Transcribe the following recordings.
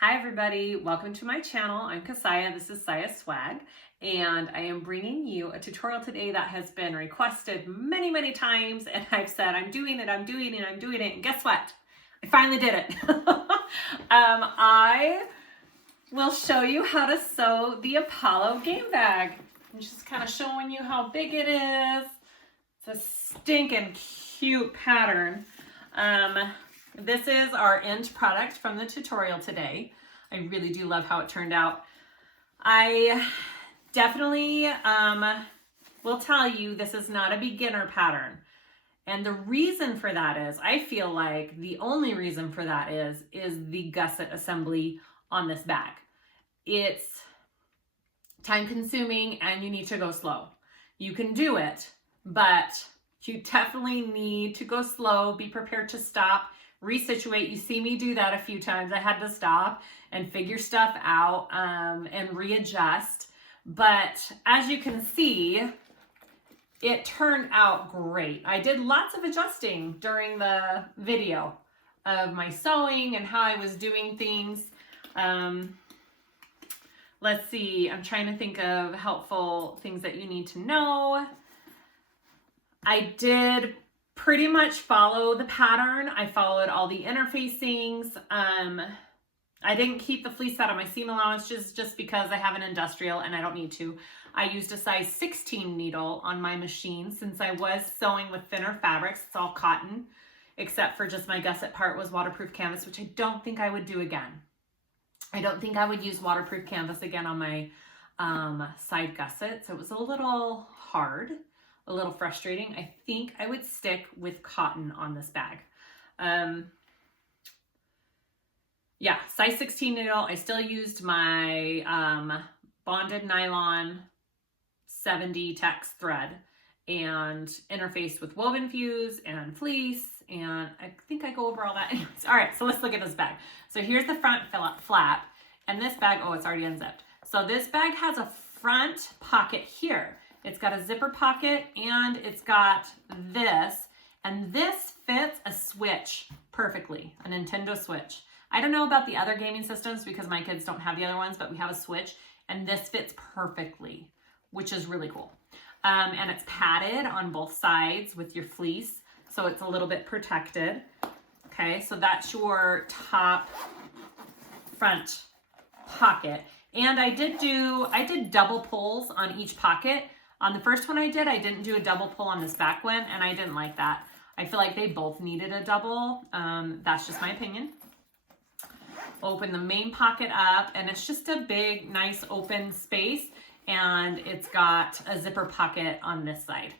Hi everybody, welcome to my channel. I'm Kassiah, this is SiahSwag, and I am bringing you a tutorial today that has been requested many times, and I've said I'm doing it, and guess what? I finally did it. I will show you how to sew the Apollo game bag. I'm just kind of showing you how big it is. It's a stinking cute pattern. This is our end product from the tutorial today. I really do love how it turned out. I definitely will tell you this is not a beginner pattern. And the reason for that is, I feel like the only reason for that is the gusset assembly on this bag. It's time consuming and you need to go slow. You can do it, but you definitely need to go slow, be prepared to stop, resituate. You see me do that a few times. I had to stop and figure stuff out and readjust. But as you can see, it turned out great. I did lots of adjusting during the video of my sewing and how I was doing things. Let's see, I'm trying to think of helpful things that you need to know. I did pretty much follow the pattern. I followed all the interfacings. I didn't keep the fleece out of my seam allowance just because I have an industrial and I don't need to. I used a size 16 needle on my machine since I was sewing with thinner fabrics. It's all cotton, except for just my gusset part was waterproof canvas, which I don't think I would do again. I don't think I would use waterproof canvas again on my side gusset. So it was a little hard, a little frustrating. I think I would stick with cotton on this bag. Yeah, size 16 needle. I still used my bonded nylon 70 tex thread and interfaced with woven fuse and fleece. And I think I go over all that anyways. All right, so let's look at this bag. So here's the front flap, and this bag, oh, it's already unzipped. So this bag has a front pocket here. It's got a zipper pocket and it's got this, and this fits a Switch perfectly, a Nintendo Switch. I don't know about the other gaming systems because my kids don't have the other ones, but we have a Switch and this fits perfectly, which is really cool. And it's padded on both sides with your fleece, so it's a little bit protected. Okay, so that's your top front pocket. And I did double pulls on each pocket. On the first one I didn't do a double pull on this back one, and I didn't like that. I feel like they both needed a double. That's just my opinion. Open the main pocket up, and it's just a big, nice open space, and it's got a zipper pocket on this side.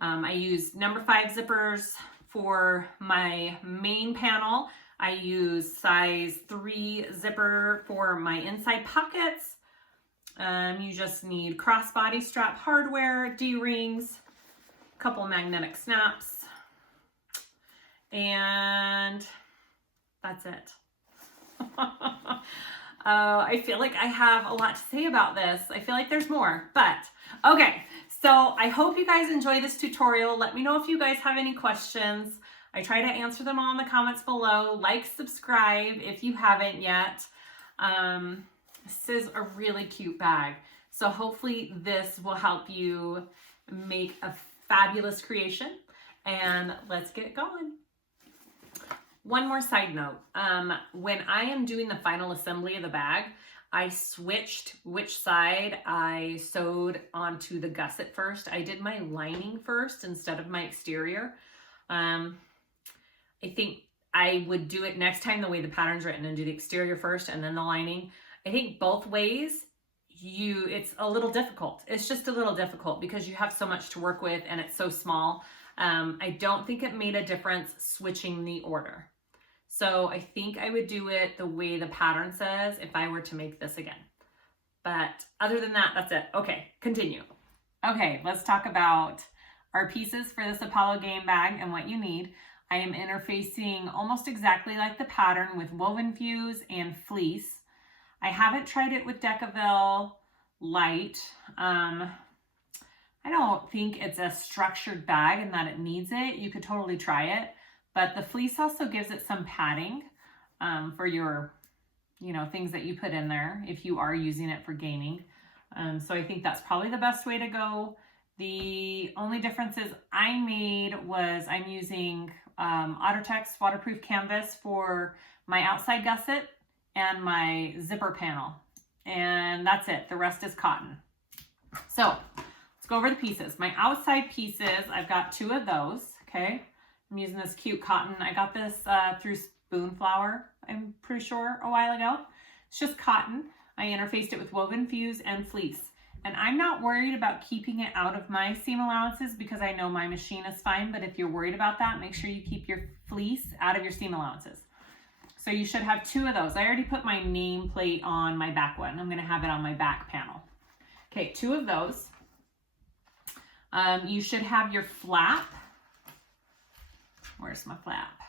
I used number 5 zippers for my main panel. I use size 3 zipper for my inside pockets. You just need crossbody strap hardware, D-rings, a couple magnetic snaps, and that's it. I feel like I have a lot to say about this. I feel like there's more, but okay. So I hope you guys enjoy this tutorial. Let me know if you guys have any questions. I try to answer them all in the comments below. Like, subscribe if you haven't yet. This is a really cute bag. So hopefully this will help you make a fabulous creation, and let's get going. One more side note, when I am doing the final assembly of the bag, I switched which side I sewed onto the gusset first. I did my lining first instead of my exterior. I think I would do it next time the way the pattern's written and do the exterior first and then the lining. I think both ways, it's a little difficult. It's just a little difficult because you have so much to work with and it's so small. I don't think it made a difference switching the order. So I think I would do it the way the pattern says if I were to make this again. But other than that, that's it. Okay, continue. Okay, let's talk about our pieces for this Apollo game bag and what you need. I am interfacing almost exactly like the pattern with woven fuse and fleece. I haven't tried it with Decaville Light. I don't think it's a structured bag and that it needs it. You could totally try it, but the fleece also gives it some padding for your you know, things that you put in there if you are using it for gaming. So I think that's probably the best way to go. The only differences I made was I'm using Ottertex waterproof canvas for my outside gusset and my zipper panel. And that's it. The rest is cotton. So let's go over the pieces. My outside pieces, I've got 2 of those, okay? I'm using this cute cotton. I got this through Spoonflower, I'm pretty sure, a while ago. It's just cotton. I interfaced it with woven fuse and fleece. And I'm not worried about keeping it out of my seam allowances because I know my machine is fine, but if you're worried about that, make sure you keep your fleece out of your seam allowances. So you should have 2 of those. I already put my nameplate on my back one. I'm gonna have it on my back panel. Okay, 2 of those. You should have your flap. Where's my flap?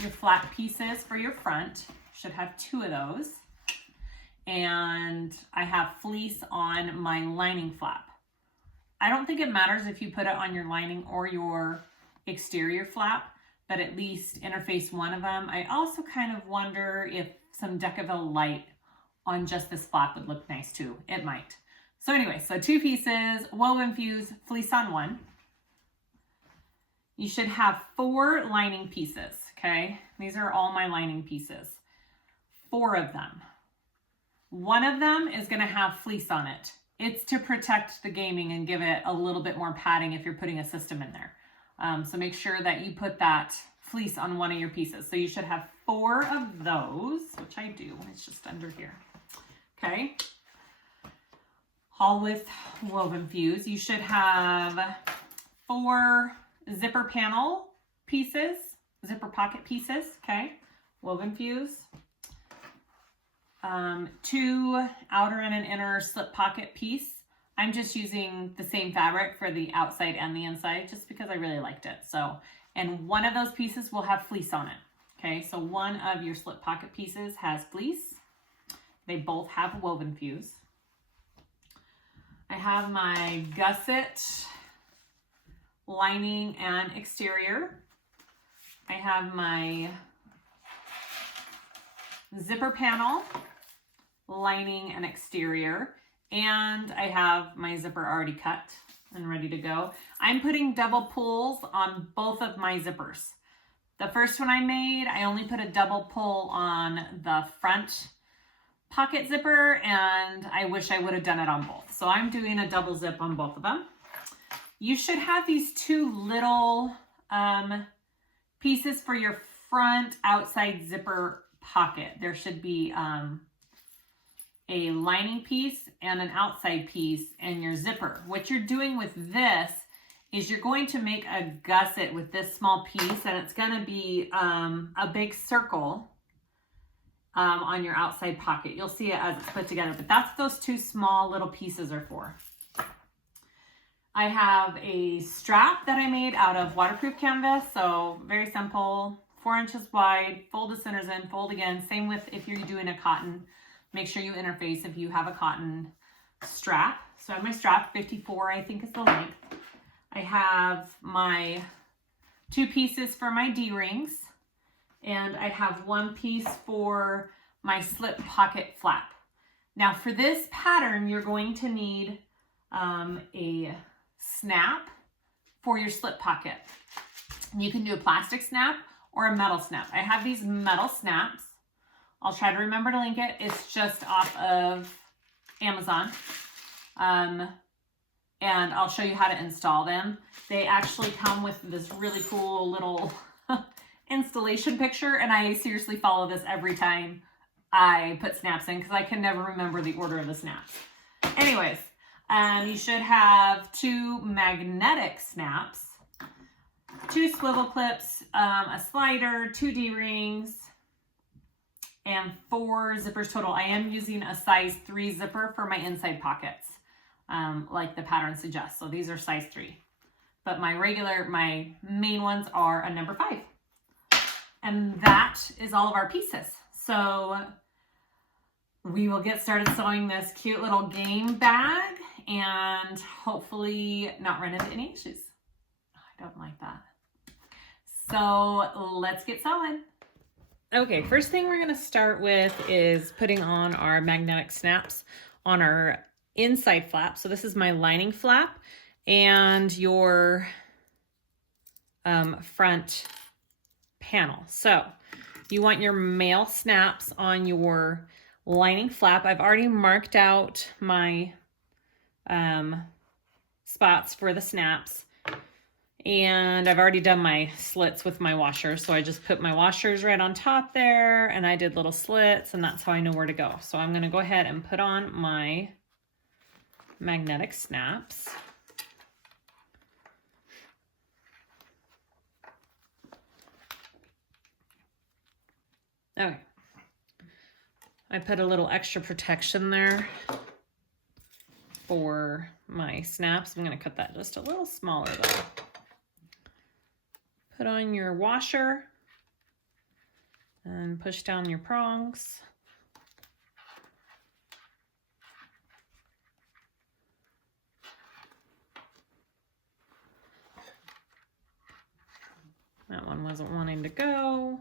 Your flap pieces for your front. Should have 2 of those. And I have fleece on my lining flap. I don't think it matters if you put it on your lining or your exterior flap, but at least interface one of them. I also kind of wonder if some Decaville light on just this flap would look nice too. It might. So anyway, so 2 pieces, woven fuse, fleece on one. You should have 4 lining pieces, okay? These are all my lining pieces. 4 of them. 1 of them is gonna have fleece on it. It's to protect the gaming and give it a little bit more padding if you're putting a system in there. So make sure that you put that fleece on one of your pieces. So you should have 4 of those, which I do. It's just under here. Okay. All with woven fuse. You should have 4 zipper panel pieces, zipper pocket pieces. Okay. Woven fuse. 2 outer and an inner slip pocket piece. I'm just using the same fabric for the outside and the inside just because I really liked it. So, and 1 of those pieces will have fleece on it. Okay, so 1 of your slip pocket pieces has fleece. They both have woven fuse. I have my gusset lining and exterior. I have my zipper panel lining and exterior, and I have my zipper already cut and ready to go. I'm putting double pulls on both of my zippers. The first one I made, I only put a double pull on the front pocket zipper, and I wish I would have done it on both. So I'm doing a double zip on both of them. You should have these 2 little pieces for your front outside zipper pocket. There should be a lining piece and an outside piece and your zipper. What you're doing with this is you're going to make a gusset with this small piece, and it's going to be a big circle on your outside pocket. You'll see it as it's put together, but that's those 2 small little pieces are for. I have a strap that I made out of waterproof canvas, so very simple, 4 inches wide, fold the centers in, fold again. Same with if you're doing a cotton. Make sure you interface if you have a cotton strap. So I have my strap, 54 I think is the length. I have my 2 pieces for my D-rings, and I have 1 piece for my slip pocket flap. Now for this pattern, you're going to need a snap for your slip pocket. You can do a plastic snap or a metal snap. I have these metal snaps. I'll try to remember to link it. It's just off of Amazon. And I'll show you how to install them. They actually come with this really cool little installation picture, and I seriously follow this every time I put snaps in because I can never remember the order of the snaps. Anyways, you should have 2 magnetic snaps, 2 swivel clips, a slider, 2 D-rings, and 4 zippers total. I am using a size 3 zipper for my inside pockets, like the pattern suggests. So these are size 3. But my main ones are a number 5. And that is all of our pieces. So we will get started sewing this cute little game bag and hopefully not run into any issues. I don't like that. So let's get sewing. Okay, first thing we're gonna start with is putting on our magnetic snaps on our inside flap. So this is my lining flap and your front panel. So you want your male snaps on your lining flap. I've already marked out my spots for the snaps, and I've already done my slits with my washers. So I just put my washers right on top there, and I did little slits, and that's how I know where to go. So I'm gonna go ahead and put on my magnetic snaps. Okay. I put a little extra protection there for my snaps. I'm gonna cut that just a little smaller though. Put on your washer and push down your prongs. That one wasn't wanting to go.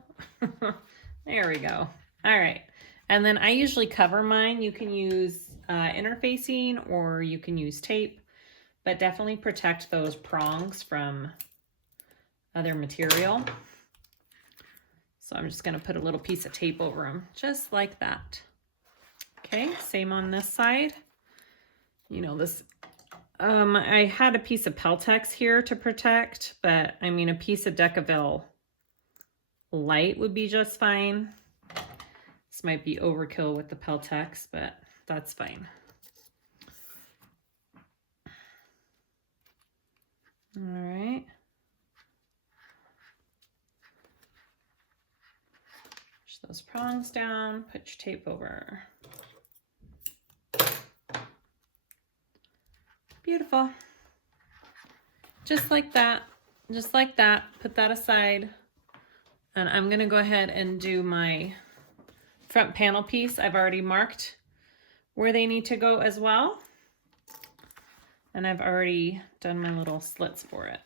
There we go. All right. And then I usually cover mine. You can use interfacing or you can use tape, but definitely protect those prongs from other material. So I'm just going to put a little piece of tape over them, just like that. Okay, same on this side. You know, this, I had a piece of Peltex here to protect, but I mean, a piece of Decaville light would be just fine. This might be overkill with the Peltex, but that's fine. All right. Push those prongs down, put your tape over. Beautiful. Just like that, just like that. Put that aside. And I'm gonna go ahead and do my front panel piece. I've already marked where they need to go as well. And I've already done my little slits for it.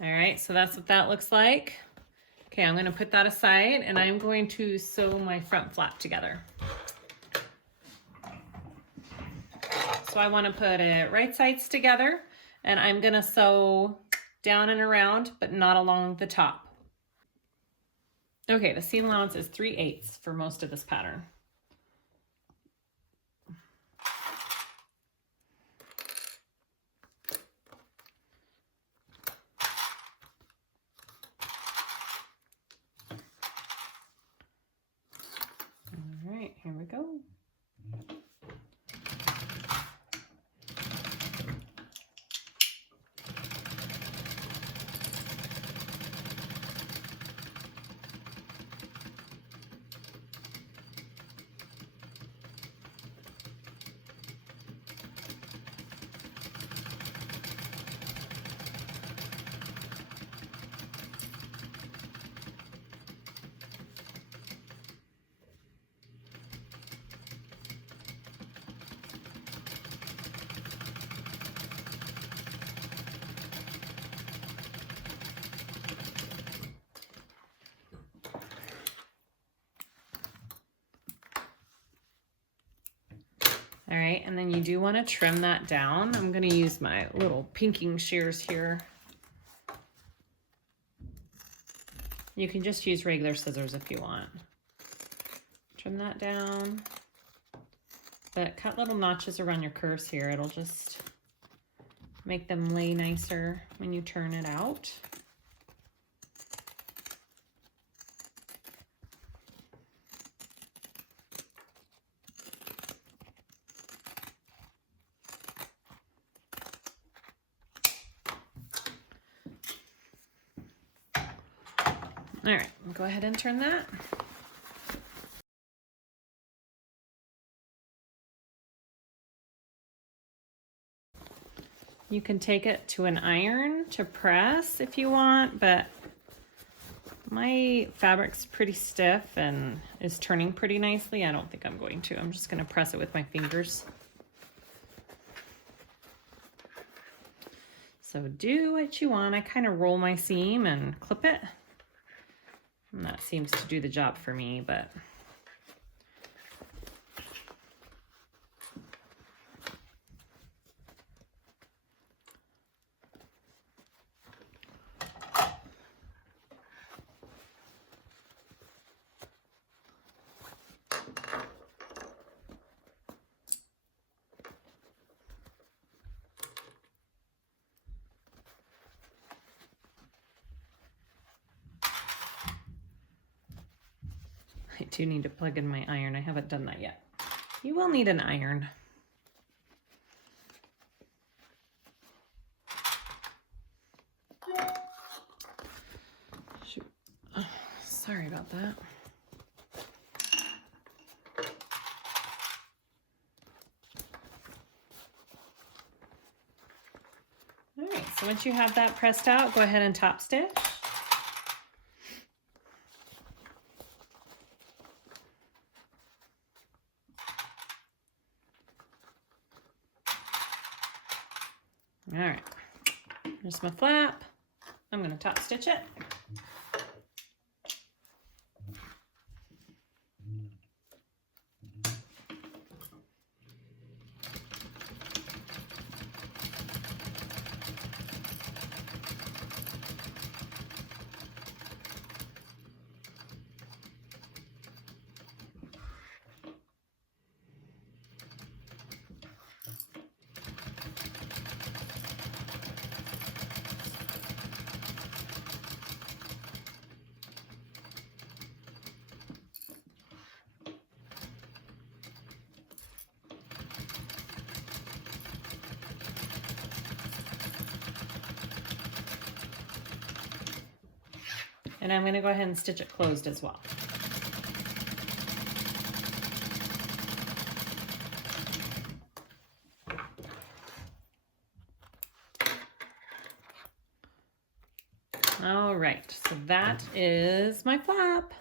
All right, so that's what that looks like. Okay, I'm gonna put that aside and I'm going to sew my front flap together. So I wanna put it right sides together and I'm gonna sew down and around, but not along the top. Okay, the seam allowance is 3/8 for most of this pattern. All right, here we go. All right, and then you do want to trim that down. I'm going to use my little pinking shears here. You can just use regular scissors if you want. Trim that down, but cut little notches around your curves here. It'll just make them lay nicer when you turn it out. All right, go ahead and turn that. You can take it to an iron to press if you want, but my fabric's pretty stiff and is turning pretty nicely. I don't think I'm going to. I'm just going to press it with my fingers. So do what you want. I kind of roll my seam and clip it. And that seems to do the job for me, but I do need to plug in my iron. I haven't done that yet. You will need an iron. Shoot. Oh, sorry about that. All right, so once you have that pressed out, go ahead and top stitch. All right, here's my flap. I'm going to top stitch it. And I'm going to go ahead and stitch it closed as well. All right, so that is my flap.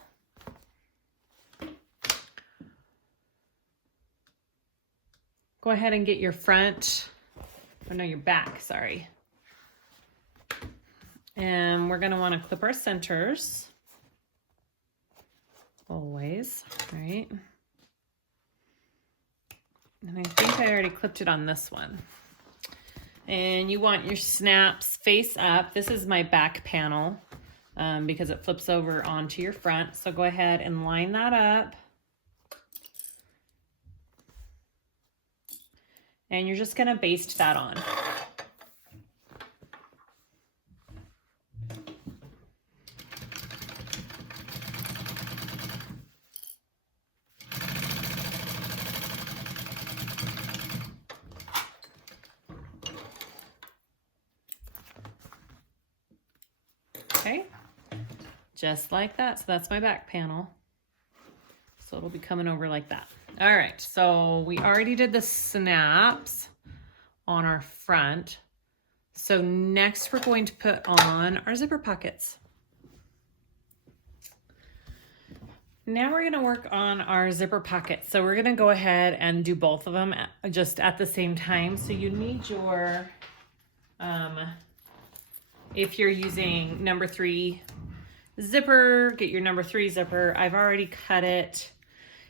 Go ahead and get your front, or no, your back, sorry. And we're going to want to clip our centers always, right? And I think I already clipped it on this one. And you want your snaps face up. This is my back panel because it flips over onto your front. So go ahead and line that up. And you're just going to baste that on. Okay, just like that. So that's my back panel. So it'll be coming over like that. All right, so we already did the snaps on our front. So next we're going to put on our zipper pockets. Now we're gonna work on our zipper pockets. So we're gonna go ahead and do both of them just at the same time. So you need your, if you're using number 3 zipper, get your number 3 zipper. I've already cut it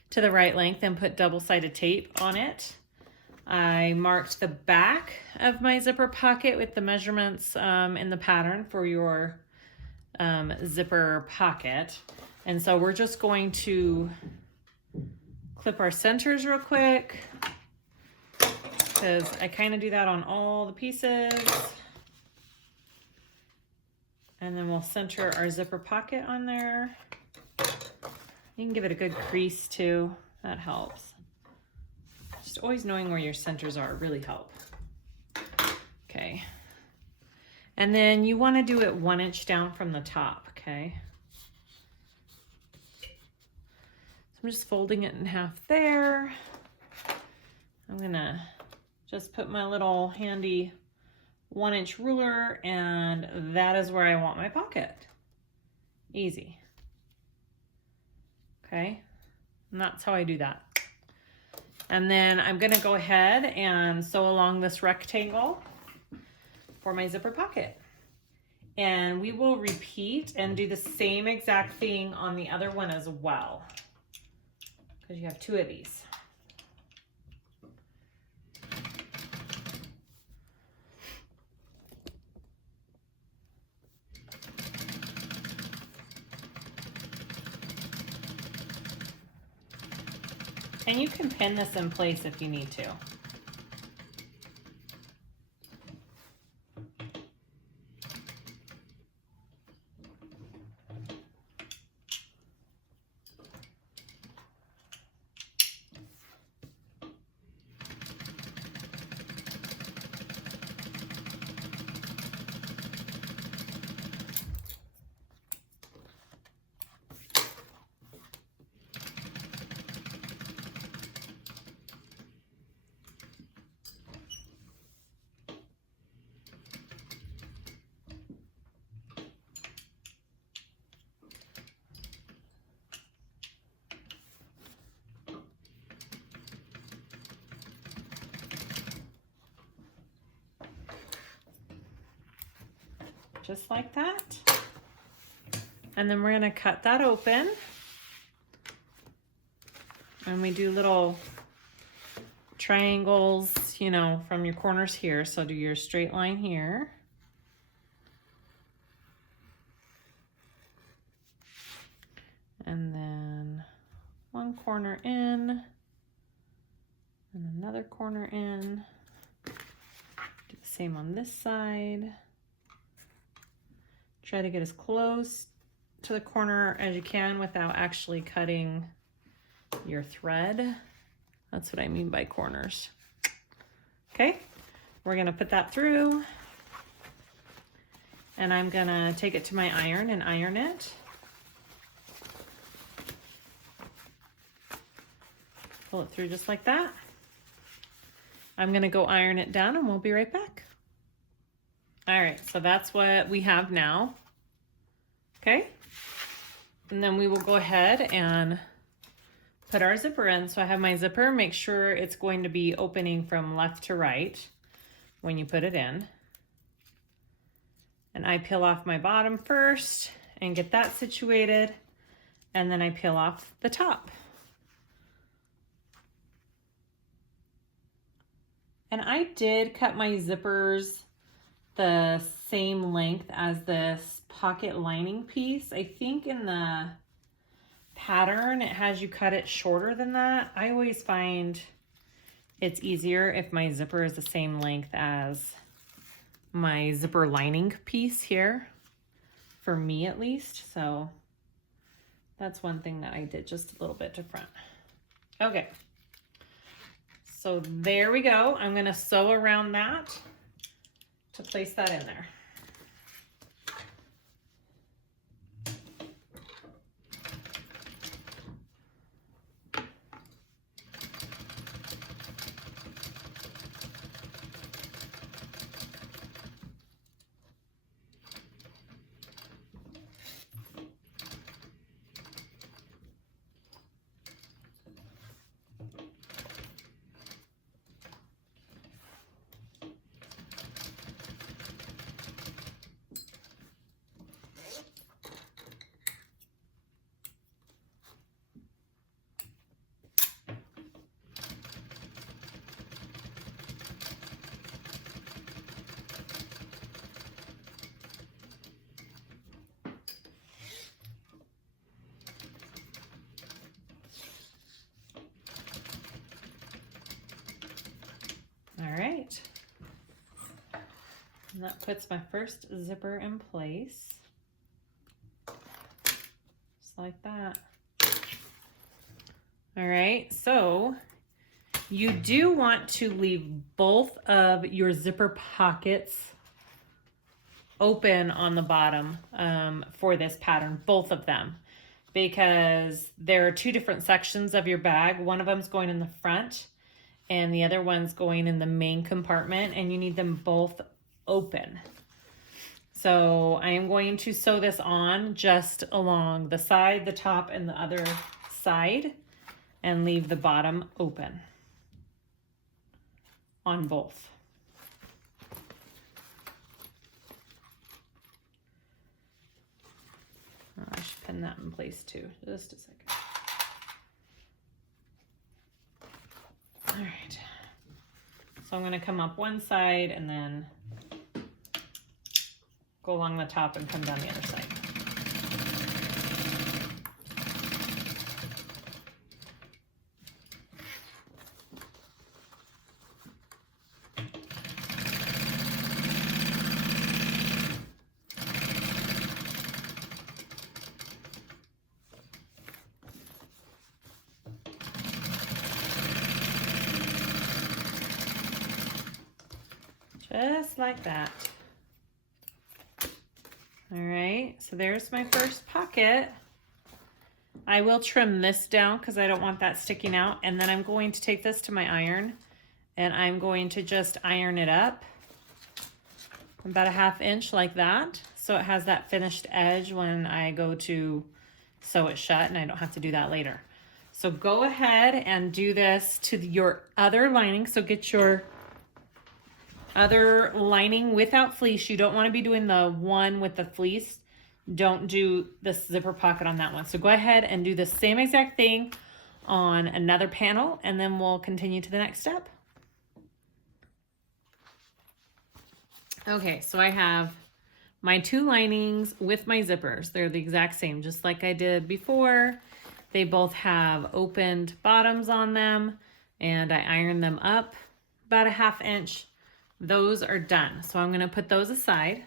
to the right length and put double-sided tape on it. I marked the back of my zipper pocket with the measurements in the pattern for your zipper pocket. And so we're just going to clip our centers real quick because I kind of do that on all the pieces. And then we'll center our zipper pocket on there. You can give it a good crease too. That helps. Just always knowing where your centers are really help. Okay. And then you want to do it 1 inch down from the top, okay? So I'm just folding it in half there. I'm gonna just put my little handy 1-inch ruler, and that is where I want my pocket. Easy. Okay, and that's how I do that. And then I'm gonna go ahead and sew along this rectangle for my zipper pocket. And we will repeat and do the same exact thing on the other one as well, because you have 2 of these. And you can pin this in place if you need to. Just like that. And then we're gonna cut that open. And we do little triangles, you know, from your corners here. So do your straight line here. And then one corner in and another corner in. Do the same on this side. Try to get as close to the corner as you can without actually cutting your thread. That's what I mean by corners. Okay, we're gonna put that through, and I'm gonna take it to my iron and iron it. Pull it through just like that. I'm gonna go iron it down and we'll be right back. All right, so that's what we have now. Okay, and then we will go ahead and put our zipper in. So I have my zipper, make sure it's going to be opening from left to right when you put it in. And I peel off my bottom first and get that situated, and then I peel off the top. And I did cut my zippers the same length as this pocket lining piece. I think in the pattern it has you cut it shorter than that. I always find it's easier if my zipper is the same length as my zipper lining piece here, for me at least. So that's one thing that I did just a little bit different. Okay, so there we go. I'm gonna sew around that to place that in there. All right, and that puts my first zipper in place, just like that. All right, so you do want to leave both of your zipper pockets open on the bottom for this pattern, both of them, because there are 2 different sections of your bag. One of them's going in the front and the other one's going in the main compartment, and you need them both open. So I am going to sew this on just along the side, the top, and the other side, and leave the bottom open on both. Oh, I should pin that in place too. Just a second. All right. So I'm going to come up one side and then go along the top and come down the other side. Just like that. All right, so there's my first pocket. I will trim this down because I don't want that sticking out. And then I'm going to take this to my iron and I'm going to just iron it up about a 1/2 inch like that. So it has that finished edge when I go to sew it shut and I don't have to do that later. So go ahead and do this to your other lining. So get your other lining without fleece. You don't want to be doing the one with the fleece. Don't do the zipper pocket on that one. So go ahead and do the same exact thing on another panel and then we'll continue to the next step. Okay, so I have my 2 linings with my zippers. They're the exact same, just like I did before. They both have opened bottoms on them and I ironed them up about a 1/2 inch. Those are done. So I'm going to put those aside.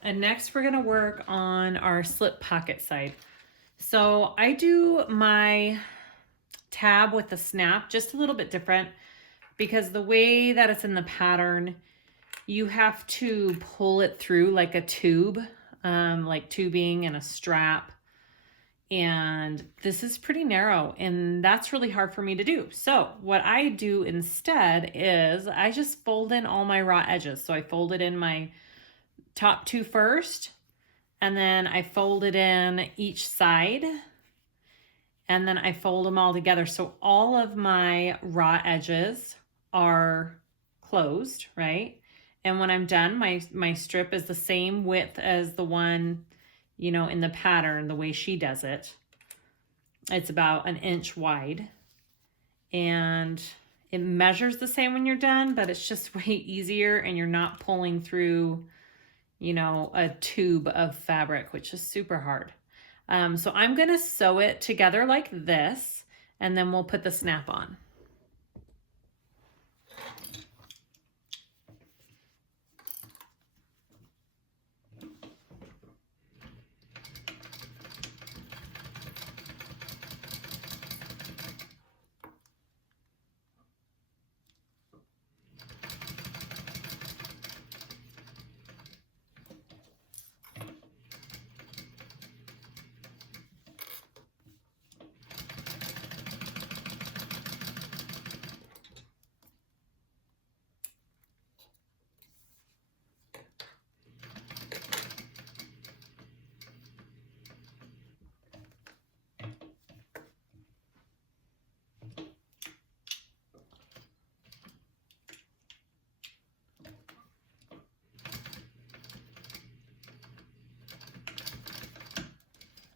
And next we're going to work on our slip pocket side. So I do my tab with the snap just a little bit different because the way that it's in the pattern, you have to pull it through like a tube, like tubing and a strap. And this is pretty narrow and that's really hard for me to do. So what I do instead is I just fold in all my raw edges. So I folded in my top 2 first, and then I fold it in each side, and then I fold them all together. So all of my raw edges are closed, right? And when I'm done, my strip is the same width as the one, you know, in the pattern, the way she does it. It's about 1 inch wide and it measures the same when you're done, but it's just way easier and you're not pulling through, you know, a tube of fabric, which is super hard. So I'm going to sew it together like this and then we'll put the snap on.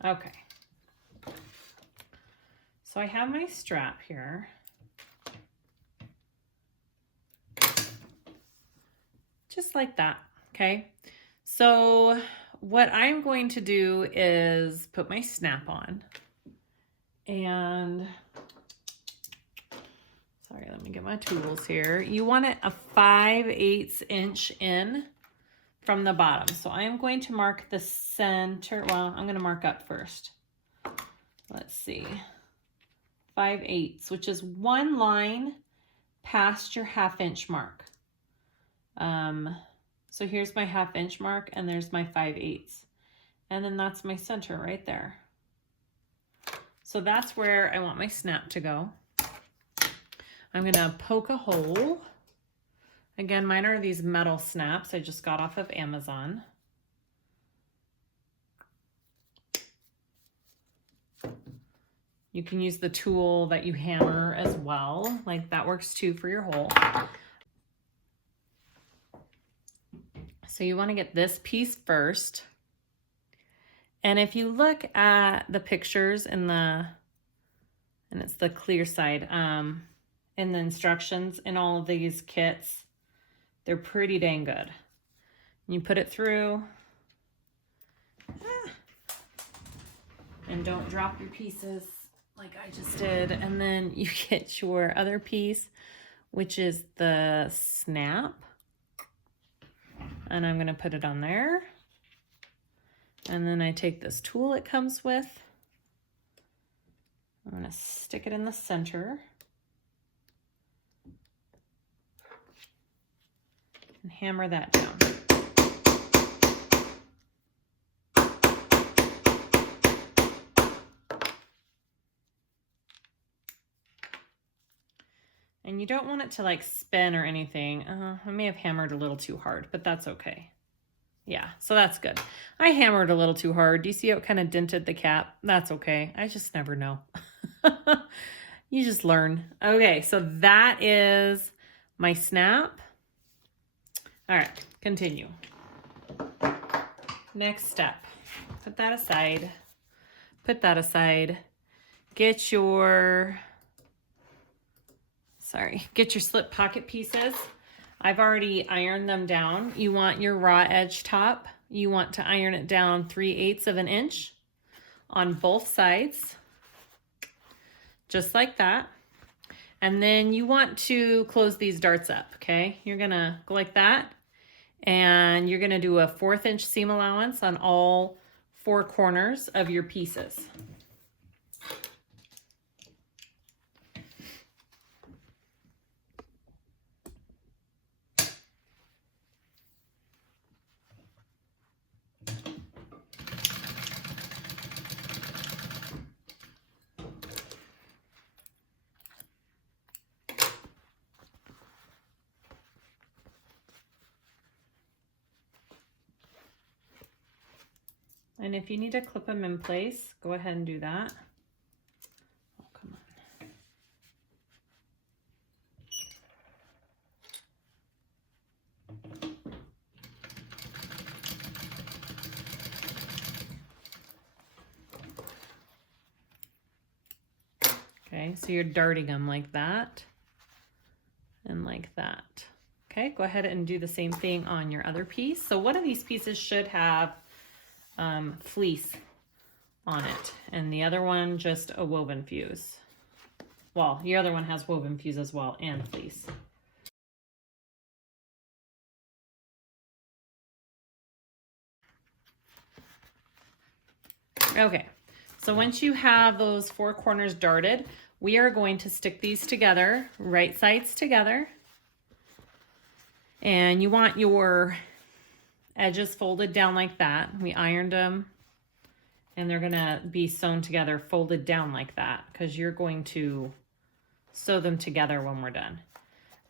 Okay, so I have my strap here. Just like that, okay? So what I'm going to do is put my snap on and, sorry, let me get my tools here. You want it a 5/8 inch in from the bottom. So I am going to mark the center. Well, I'm going to mark up first. Let's see. 5/8, which is 1 line past your 1/2 inch mark. So here's my 1/2 inch mark and there's my 5/8. And then that's my center right there. So that's where I want my snap to go. I'm going to poke a hole Again, mine are these metal snaps I just got off of Amazon. You can use the tool that you hammer as well. Like that works too for your hole. So you want to get this piece first. And if you look at the pictures in the, and it's the clear side, in the instructions in all of these kits, they're pretty dang good. You put it through, and don't drop your pieces like I just did. And then you get your other piece, which is the snap. And I'm gonna put it on there. And then I take this tool it comes with. I'm gonna stick it in the center. And hammer that down. And you don't want it to like spin or anything. I may have hammered a little too hard, but that's okay. Yeah, so that's good. I hammered a little too hard. Do you see how it kind of dented the cap? That's okay. I just never know. You just learn. Okay, so that is my snap. All right, continue. Next step. Put that aside. Put that aside. Get your slip pocket pieces. I've already ironed them down. You want your raw edge top. You want to iron it down 3/8 of an inch on both sides, just like that. And then you want to close these darts up, okay? You're gonna go like that, and you're gonna do a 1/4 inch seam allowance on all 4 corners of your pieces. And if you need to clip them in place, go ahead and do that. Oh, come on. Okay, so you're darting them like that and like that. Okay, go ahead and do the same thing on your other piece. So one of these pieces should have fleece on it, and the other one just a woven fuse. Well, the other one has woven fuse as well and fleece. Okay, so once you have those 4 corners darted, we are going to stick these together, right sides together. And you want your edges folded down like that. We ironed them, and they're gonna be sewn together, folded down like that, because you're going to sew them together when we're done.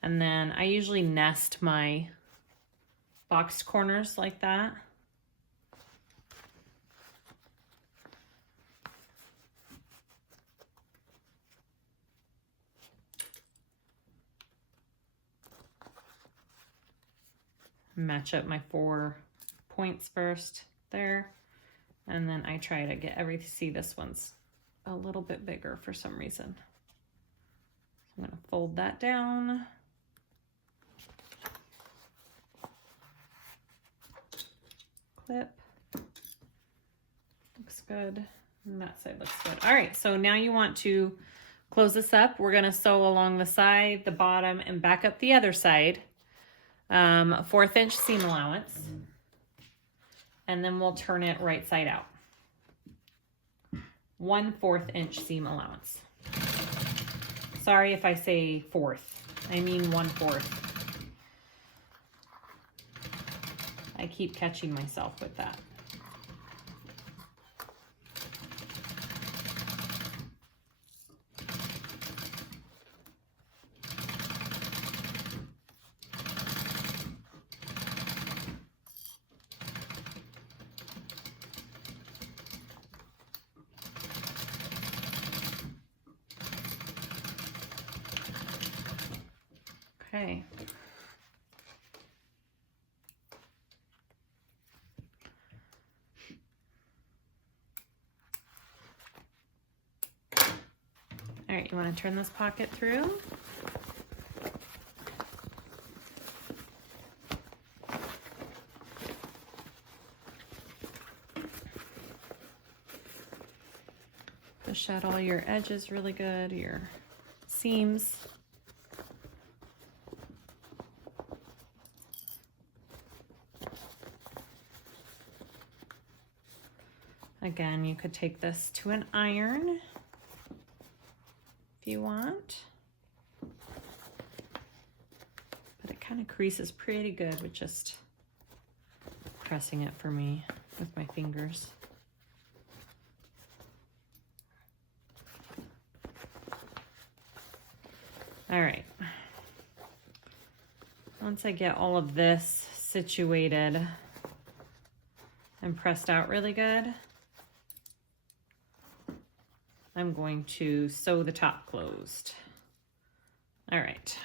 And then I usually nest my boxed corners like that. Match up my 4 points first there, and then I try to get everything. See, this one's a little bit bigger for some reason. So I'm going to fold that down. Clip. Looks good. And that side looks good. All right, so now you want to close this up. We're going to sew along the side, the bottom, and back up the other side. 1/4 inch seam allowance, and then we'll turn it right side out. 1/4 inch seam allowance. Sorry if I say 1/4, I mean 1/4. I keep catching myself with that. Okay. All right, you want to turn this pocket through? Push out all your edges really good, your seams. Again, you could take this to an iron if you want. But it kind of creases pretty good with just pressing it for me with my fingers. All right. Once I get all of this situated and pressed out really good, I'm going to sew the top closed. All right.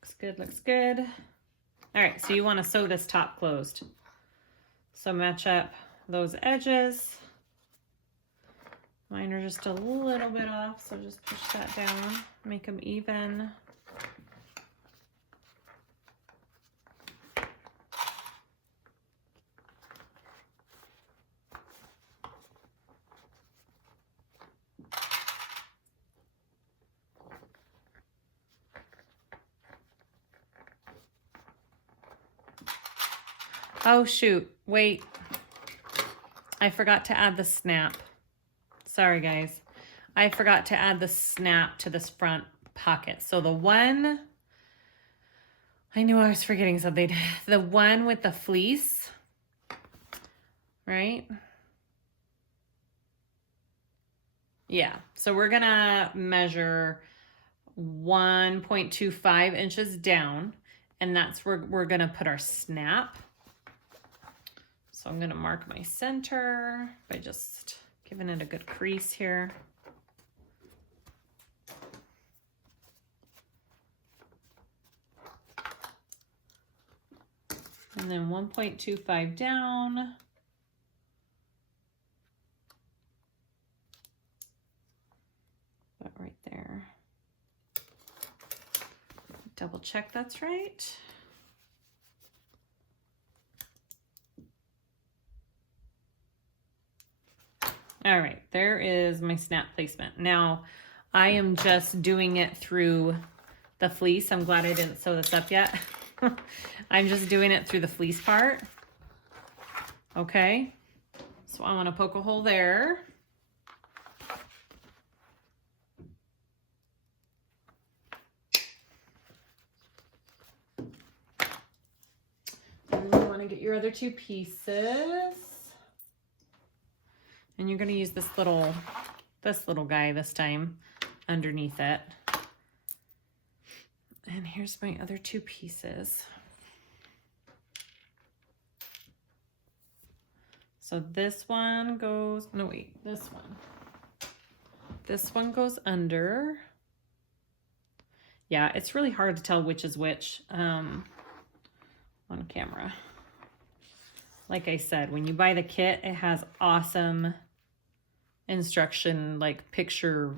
Looks good, looks good. All right, so you want to sew this top closed. So match up those edges. Mine are just a little bit off, so just push that down, make them even. Oh shoot, wait. I forgot to add the snap. Sorry guys. I forgot to add the snap to this front pocket. So the one, I knew I was forgetting something. The one with the fleece, right? Yeah, so we're gonna measure 1.25 inches down, and that's where we're gonna put our snap. So I'm gonna mark my center by just giving it a good crease here. And then 1.25 down. But right there. Double check that's right. All right, there is my snap placement. Now, I am just doing it through the fleece. I'm glad I didn't sew this up yet. I'm just doing it through the fleece part. Okay, so I want to poke a hole there. And then you want to get your other two pieces. And you're going to use this little guy this time underneath it. And here's my other two pieces. So this one goes, no wait, this one. This one goes under. Yeah, it's really hard to tell which is which on camera. Like I said, when you buy the kit, it has awesome instruction, like picture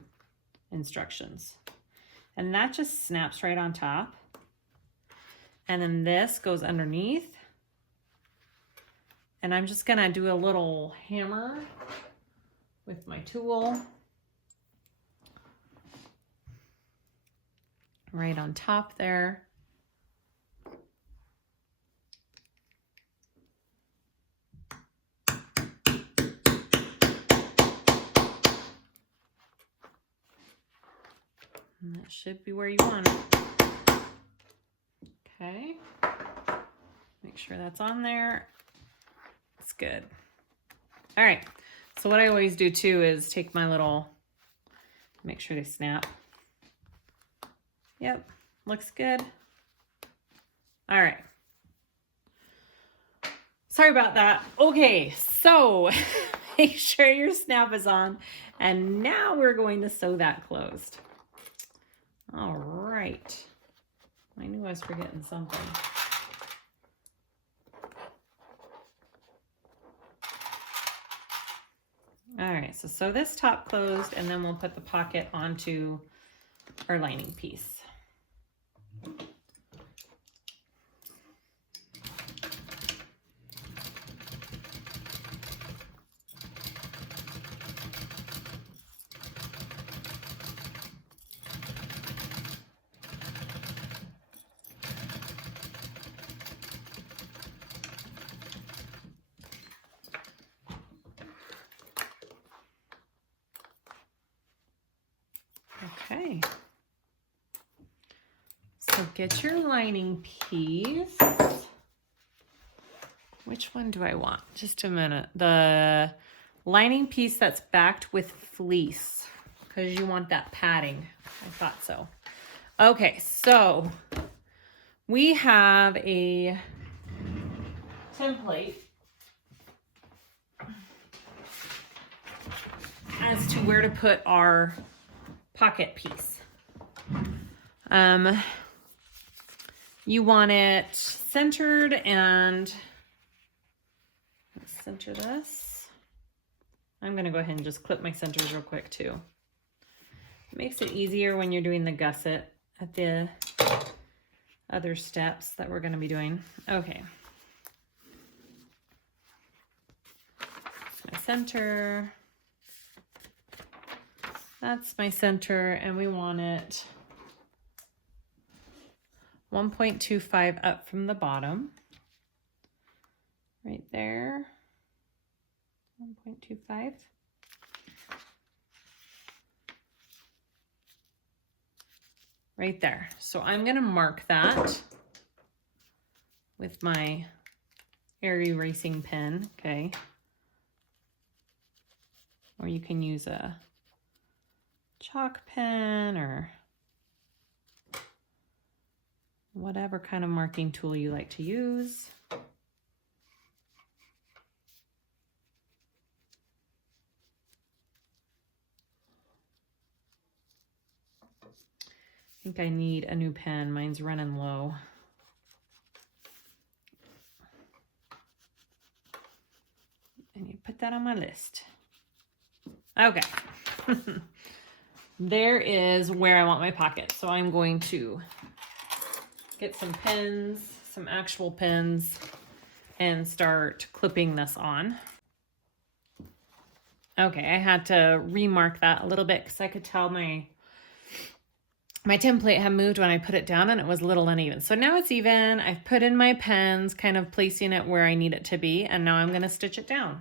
instructions. And that just snaps right on top. And then this goes underneath. And I'm just gonna do a little hammer with my tool right on top there. And that should be where you want it. Okay. Make sure that's on there. It's good. All right. So what I always do too is take my little, make sure they snap. Yep. Looks good. All right. Sorry about that. Okay. So make sure your snap is on. And now we're going to sew that closed. All right. I knew I was forgetting something. All right, so sew this top closed, and then we'll put the pocket onto our lining piece. Okay, so get your lining piece. Which one do I want? Just a minute. The lining piece that's backed with fleece, because you want that padding. I thought so. Okay, so we have a template as to where to put our pocket piece. You want it centered, and let's center this. I'm gonna go ahead and just clip my centers real quick too. It makes it easier when you're doing the gusset at the other steps that we're gonna be doing. Okay. That's my center. That's my center, and we want it 1.25 up from the bottom. Right there. 1.25. Right there. So I'm going to mark that with my air erasing pen, okay? Or you can use a chalk pen or whatever kind of marking tool you like to use. I think I need a new pen. Mine's running low. I need to put that on my list. Okay. There is where I want my pocket. So I'm going to get some pins, some actual pins, and start clipping this on. Okay, I had to remark that a little bit because I could tell my template had moved when I put it down and it was a little uneven. So now it's even. I've put in my pens, kind of placing it where I need it to be, and now I'm going to stitch it down.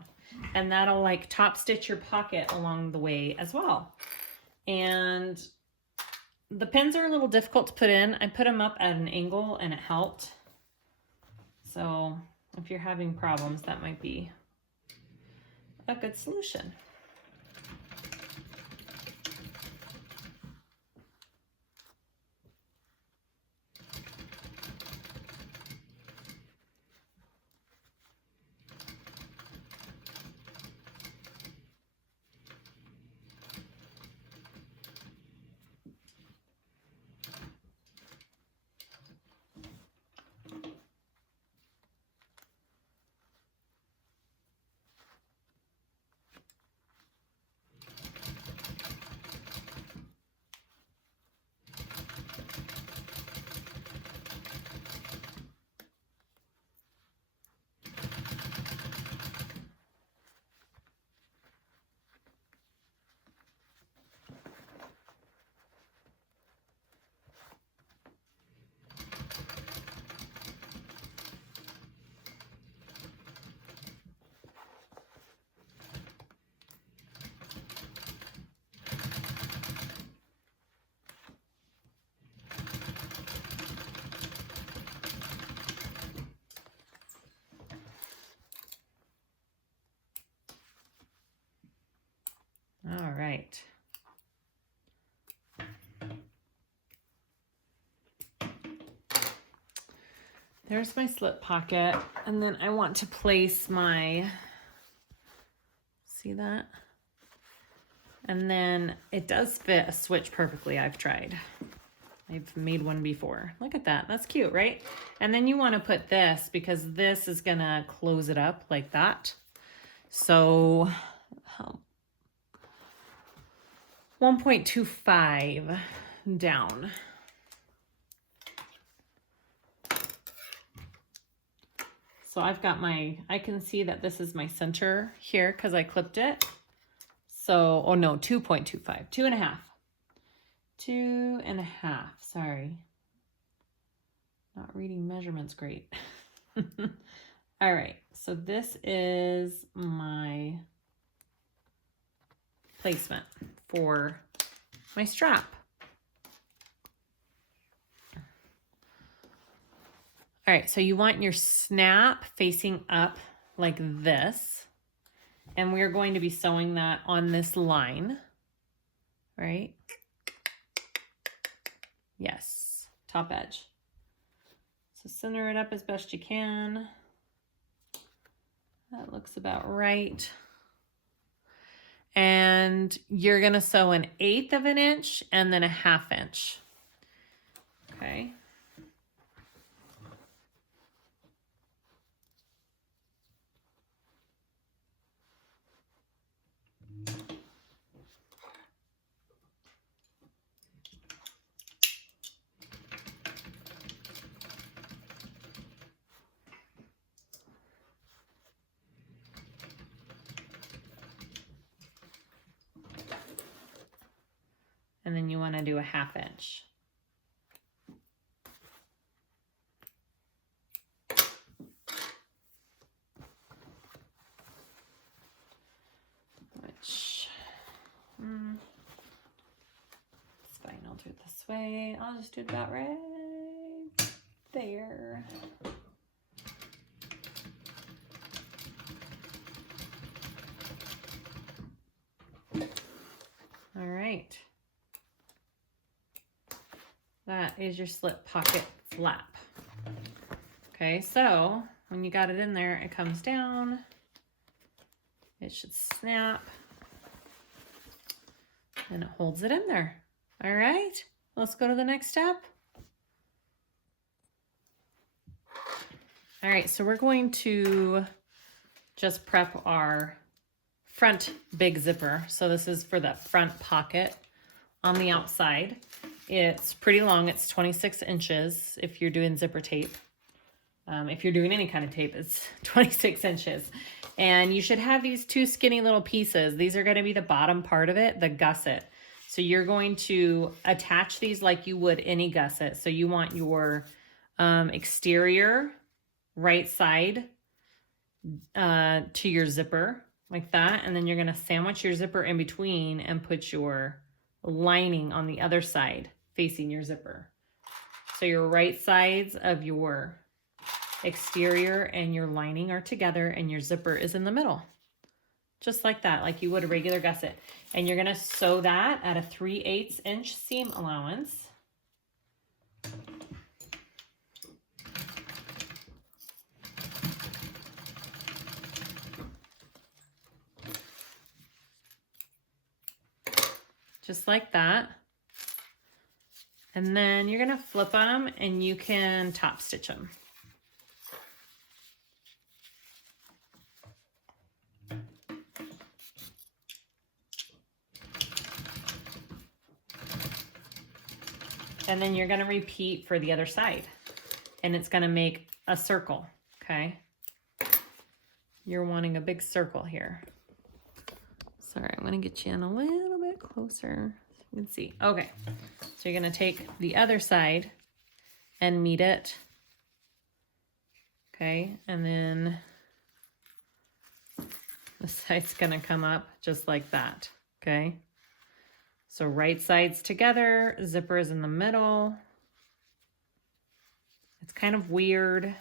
And that'll like top stitch your pocket along the way as well. And the pins are a little difficult to put in. I put them up at an angle and it helped. So if you're having problems, that might be a good solution. All right. There's my slip pocket, and then I want to place my, see that? And then it does fit a switch perfectly, I've tried. I've made one before. Look at that. That's cute, right? And then you want to put this because this is going to close it up like that. So 1.25 down. So I've got I can see that this is my center here because I clipped it. So, oh no, 2.25, 2.5. 2.5, sorry. Not reading measurements great. All right, so this is my placement for my strap. All right, so you want your snap facing up like this, and we're going to be sewing that on this line, right? Yes, top edge. So center it up as best you can. That looks about right. And you're gonna sew 1/8 of an inch and then 1/2 inch, okay? And then you want to do 1/2 inch. Which, it's fine, I'll do it this way. I'll just do it about right there. All right. That is your slip pocket flap. Okay, so when you got it in there, it comes down. It should snap. And it holds it in there. All right, let's go to the next step. All right, so we're going to just prep our front big zipper. So this is for the front pocket on the outside. It's pretty long. It's 26 inches if you're doing zipper tape. If you're doing any kind of tape, it's 26 inches. And you should have these two skinny little pieces. These are going to be the bottom part of it, the gusset. So you're going to attach these like you would any gusset. So you want your exterior right side to your zipper like that. And then you're going to sandwich your zipper in between and put your lining on the other side facing your zipper. So your right sides of your exterior and your lining are together and your zipper is in the middle. Just like that, like you would a regular gusset. And you're gonna sew that at a 3/8 inch seam allowance. Just like that. And then you're gonna flip them and you can top stitch them. And then you're gonna repeat for the other side. And it's gonna make a circle, okay? You're wanting a big circle here. Sorry, I'm gonna get you in a little bit closer so you can see. Okay, so you're gonna take the other side and meet it. Okay, and then the side's gonna come up just like that, okay? So right sides together, zipper is in the middle. It's kind of weird,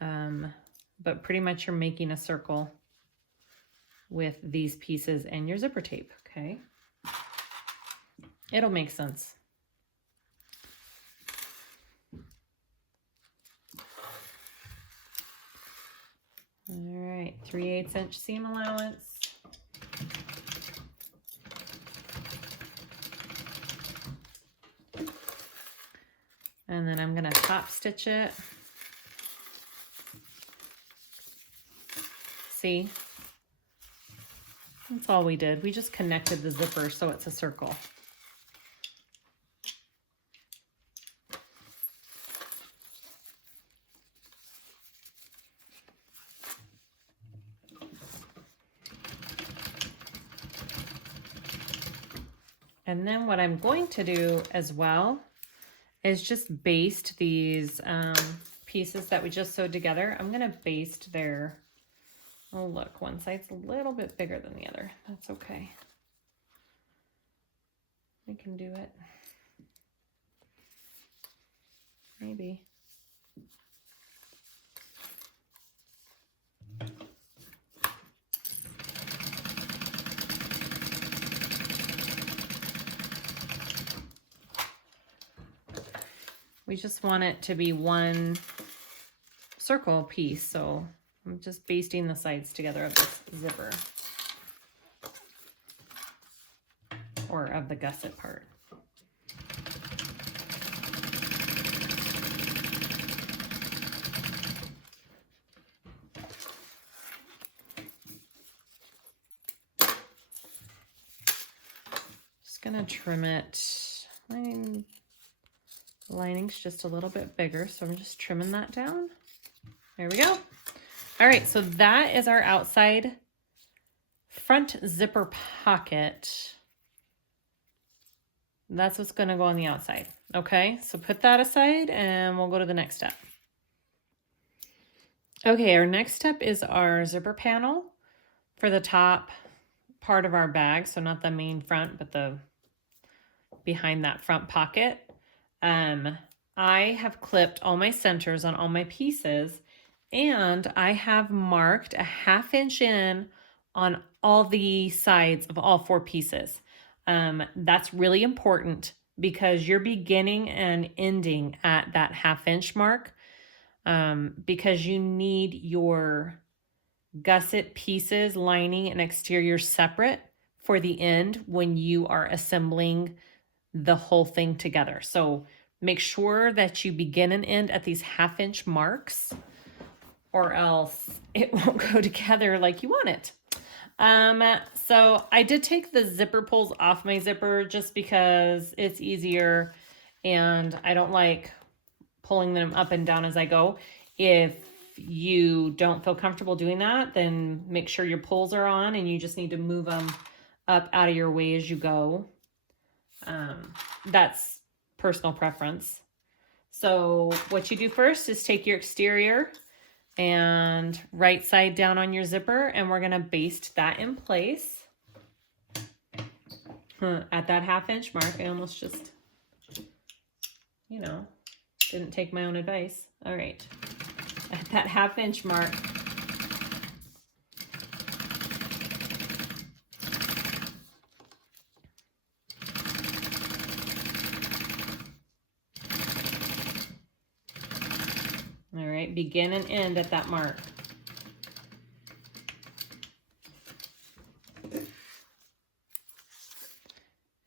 but pretty much you're making a circle with these pieces and your zipper tape, okay? It'll make sense. All right, 3/8 inch seam allowance. And then I'm gonna top stitch it. See? That's all we did. We just connected the zipper so it's a circle. And then what I'm going to do as well is just baste these pieces that we just sewed together. I'm gonna baste their, oh look, one side's a little bit bigger than the other. That's okay. We can do it. Maybe. We just want it to be one circle piece, so I'm just basting the sides together of this zipper, or of the gusset part. Just gonna trim it. The lining's just a little bit bigger, so I'm just trimming that down. There we go. All right, so that is our outside front zipper pocket. That's what's gonna go on the outside. Okay, so put that aside and we'll go to the next step. Okay, our next step is our zipper panel for the top part of our bag. So not the main front, but the behind that front pocket. I have clipped all my centers on all my pieces, and I have marked a 1/2 inch in on all the sides of all 4 pieces. That's really important because you're beginning and ending at that 1/2 inch mark, because you need your gusset pieces, lining and exterior separate for the end when you are assembling the whole thing together. So make sure that you begin and end at these 1/2 inch marks, or else it won't go together like you want it. So I did take the zipper pulls off my zipper just because it's easier and I don't like pulling them up and down as I go. If you don't feel comfortable doing that, then make sure your pulls are on and you just need to move them up out of your way as you go. That's personal preference. So what you do first is take your exterior and right side down on your zipper, and we're gonna baste that in place at that 1/2 inch mark. I almost just, you know, didn't take my own advice. All right, at that 1/2 inch mark, all right, begin and end at that mark.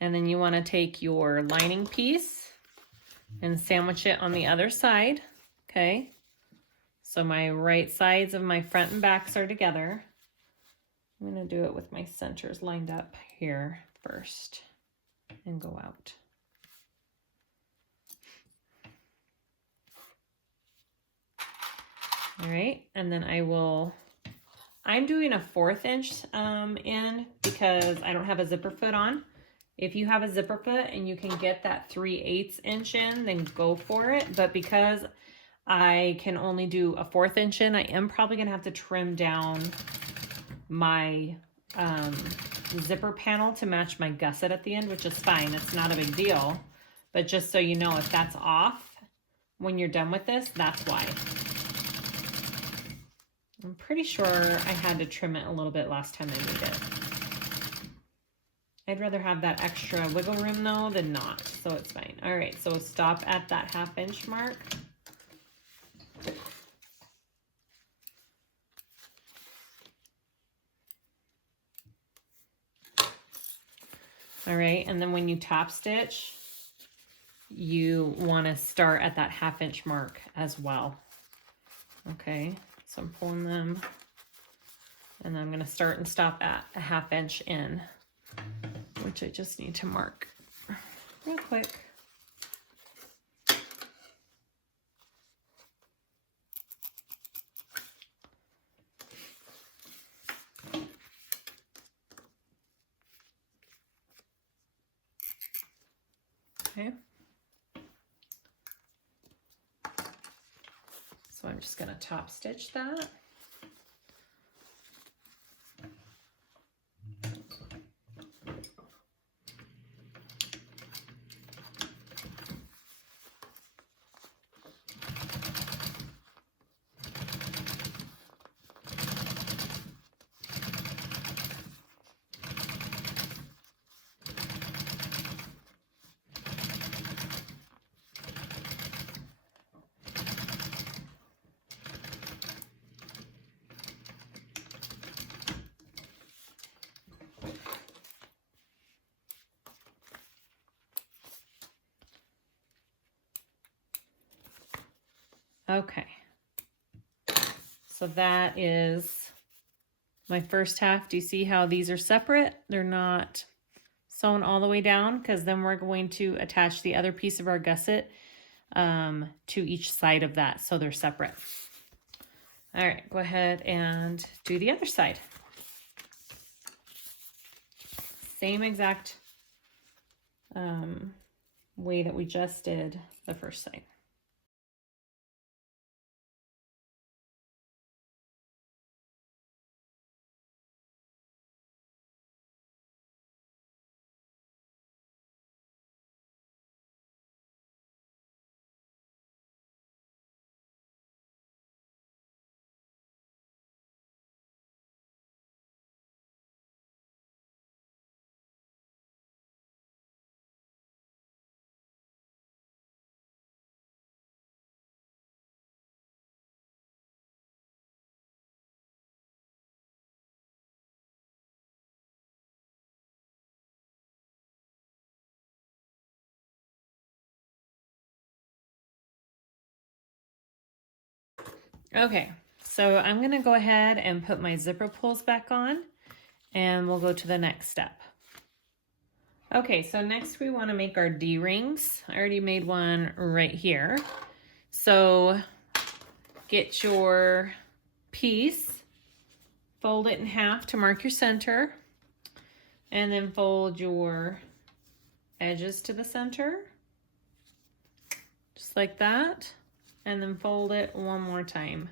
And then you want to take your lining piece and sandwich it on the other side. Okay, so my right sides of my front and backs are together. I'm going to do it with my centers lined up here first and go out. All right, and then I'm doing a 1/4 inch in because I don't have a zipper foot on. If you have a zipper foot and you can get that 3/8 inch in, then go for it. But because I can only do a 1/4 inch in, I am probably gonna have to trim down my zipper panel to match my gusset at the end, which is fine. It's not a big deal. But just so you know, if that's off when you're done with this, that's why. I'm pretty sure I had to trim it a little bit last time I made it. I'd rather have that extra wiggle room though than not, so it's fine. All right, so stop at that 1/2 inch mark. All right, and then when you top stitch, you want to start at that 1/2 inch mark as well. Okay, so I'm pulling them, and then I'm going to start and stop at a 1/2 inch in, which I just need to mark real quick. Okay. So I'm just going to top stitch that. Okay, so that is my first half. Do you see how these are separate? They're not sewn all the way down, because then we're going to attach the other piece of our gusset to each side of that, so they're separate. All right, go ahead and do the other side. Same exact way that we just did the first side. Okay, so I'm going to go ahead and put my zipper pulls back on, and we'll go to the next step. Okay, so next we want to make our D-rings. I already made one right here. So get your piece, fold it in half to mark your center, and then fold your edges to the center, just like that. And then fold it one more time,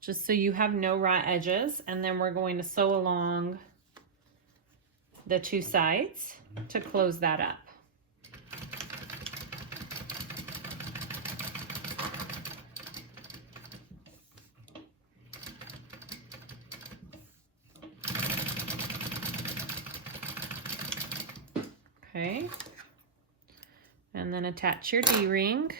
just so you have no raw edges. And then we're going to sew along the two sides to close that up. Okay, and then attach your D-ring.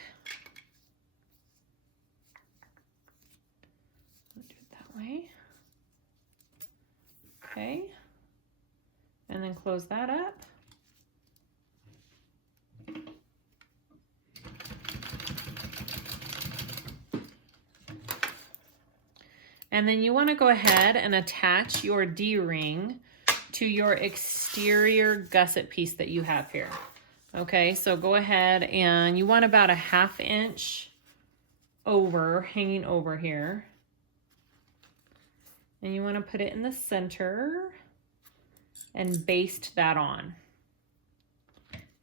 Okay, and then close that up. And then you want to go ahead and attach your D-ring to your exterior gusset piece that you have here. Okay, so go ahead, and you want about a 1/2 inch over, hanging over here. And you want to put it in the center and baste that on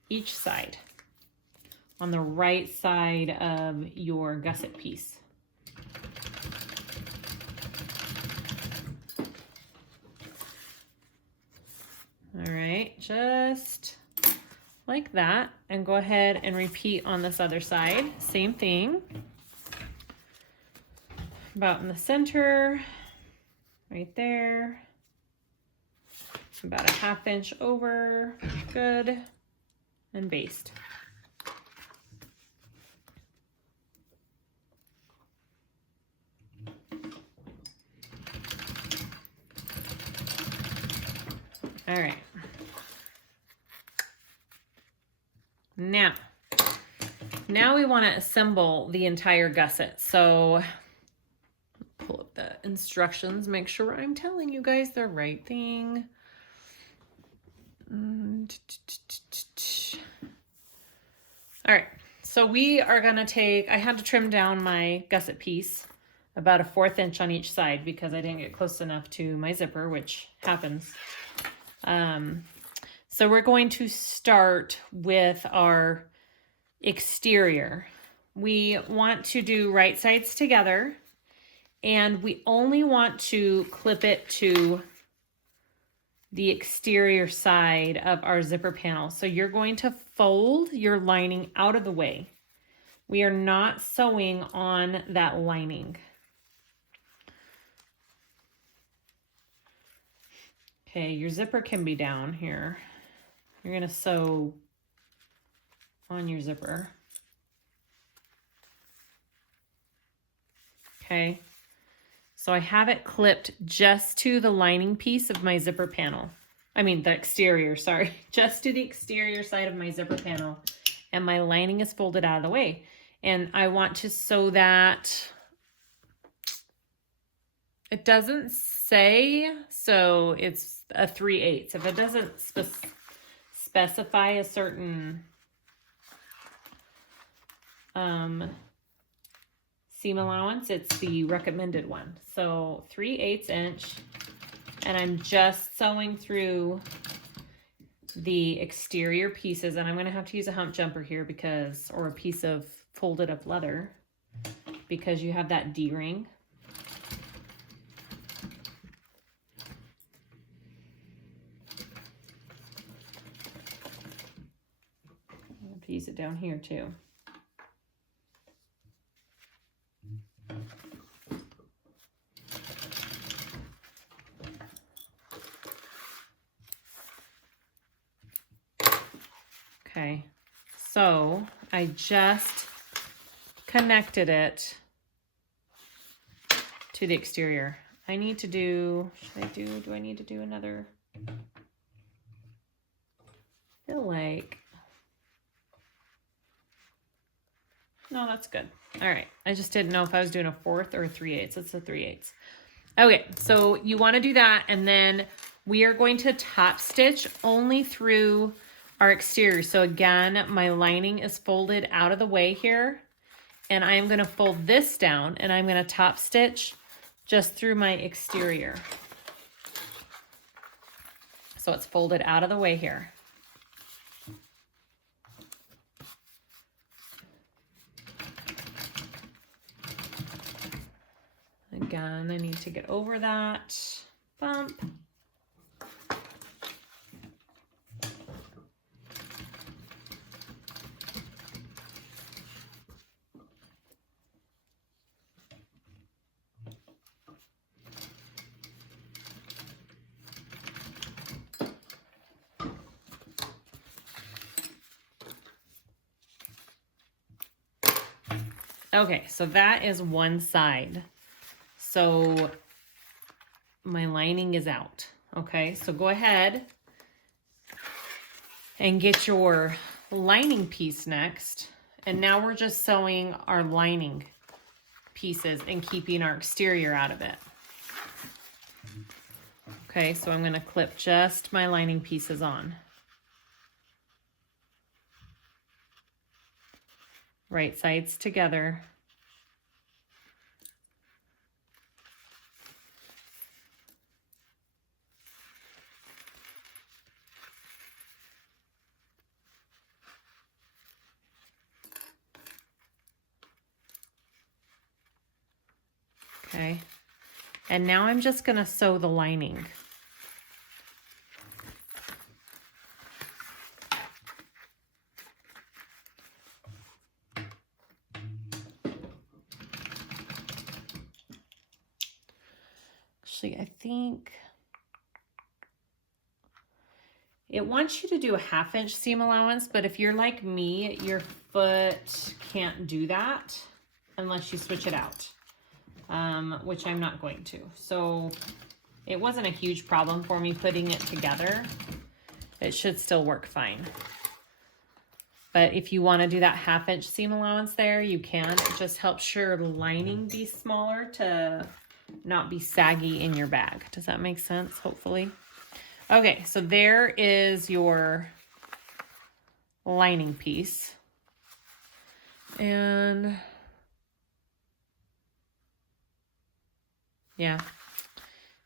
each side, on the right side of your gusset piece. All right, just like that, and go ahead and repeat on this other side. Same thing, about in the center. Right there, about a 1/2 inch over, good, and baste. All right. Now, now we want to assemble the entire gusset. So pull up the instructions, make sure I'm telling you guys the right thing. All right, so we are gonna take, I had to trim down my gusset piece about 1/4 inch on each side because I didn't get close enough to my zipper, which happens. So we're going to start with our exterior. We want to do right sides together, and we only want to clip it to the exterior side of our zipper panel. So you're going to fold your lining out of the way. We are not sewing on that lining. Okay, your zipper can be down here. You're gonna sew on your zipper. Okay, so I have it clipped just to the lining piece of my zipper panel. I mean the exterior, sorry. Just to the exterior side of my zipper panel. And my lining is folded out of the way. And I want to sew that, it doesn't say, so it's a 3/8. If it doesn't specify a certain seam allowance, it's the recommended one. So 3/8 inch, and I'm just sewing through the exterior pieces, and I'm gonna have to use a hump jumper here because, or a piece of folded up leather, because you have that D-ring. I have to use it down here too. Okay, so I just connected it to the exterior. I need to do, do I need to do another? I feel like, no, that's good. All right, I just didn't know if I was doing a 1/4 or a 3/8. It's a 3/8. Okay, so you want to do that, and then we are going to top stitch only through our exterior. So again, my lining is folded out of the way here, and I am going to fold this down, and I'm going to top stitch just through my exterior. So it's folded out of the way here. Again, I need to get over that bump. Okay, so that is one side. So my lining is out. Okay, so go ahead and get your lining piece next. And now we're just sewing our lining pieces and keeping our exterior out of it. Okay, so I'm going to clip just my lining pieces on. Right sides together. Okay, and now I'm just going to sew the lining. Actually, I think it wants you to do a 1/2 inch seam allowance, but if you're like me, your foot can't do that unless you switch it out, which I'm not going to. So it wasn't a huge problem for me putting it together. It should still work fine. But if you want to do that 1/2 inch seam allowance there, you can. It just helps your lining be smaller to not be saggy in your bag. Does that make sense? Hopefully. Okay, so there is your lining piece. And yeah,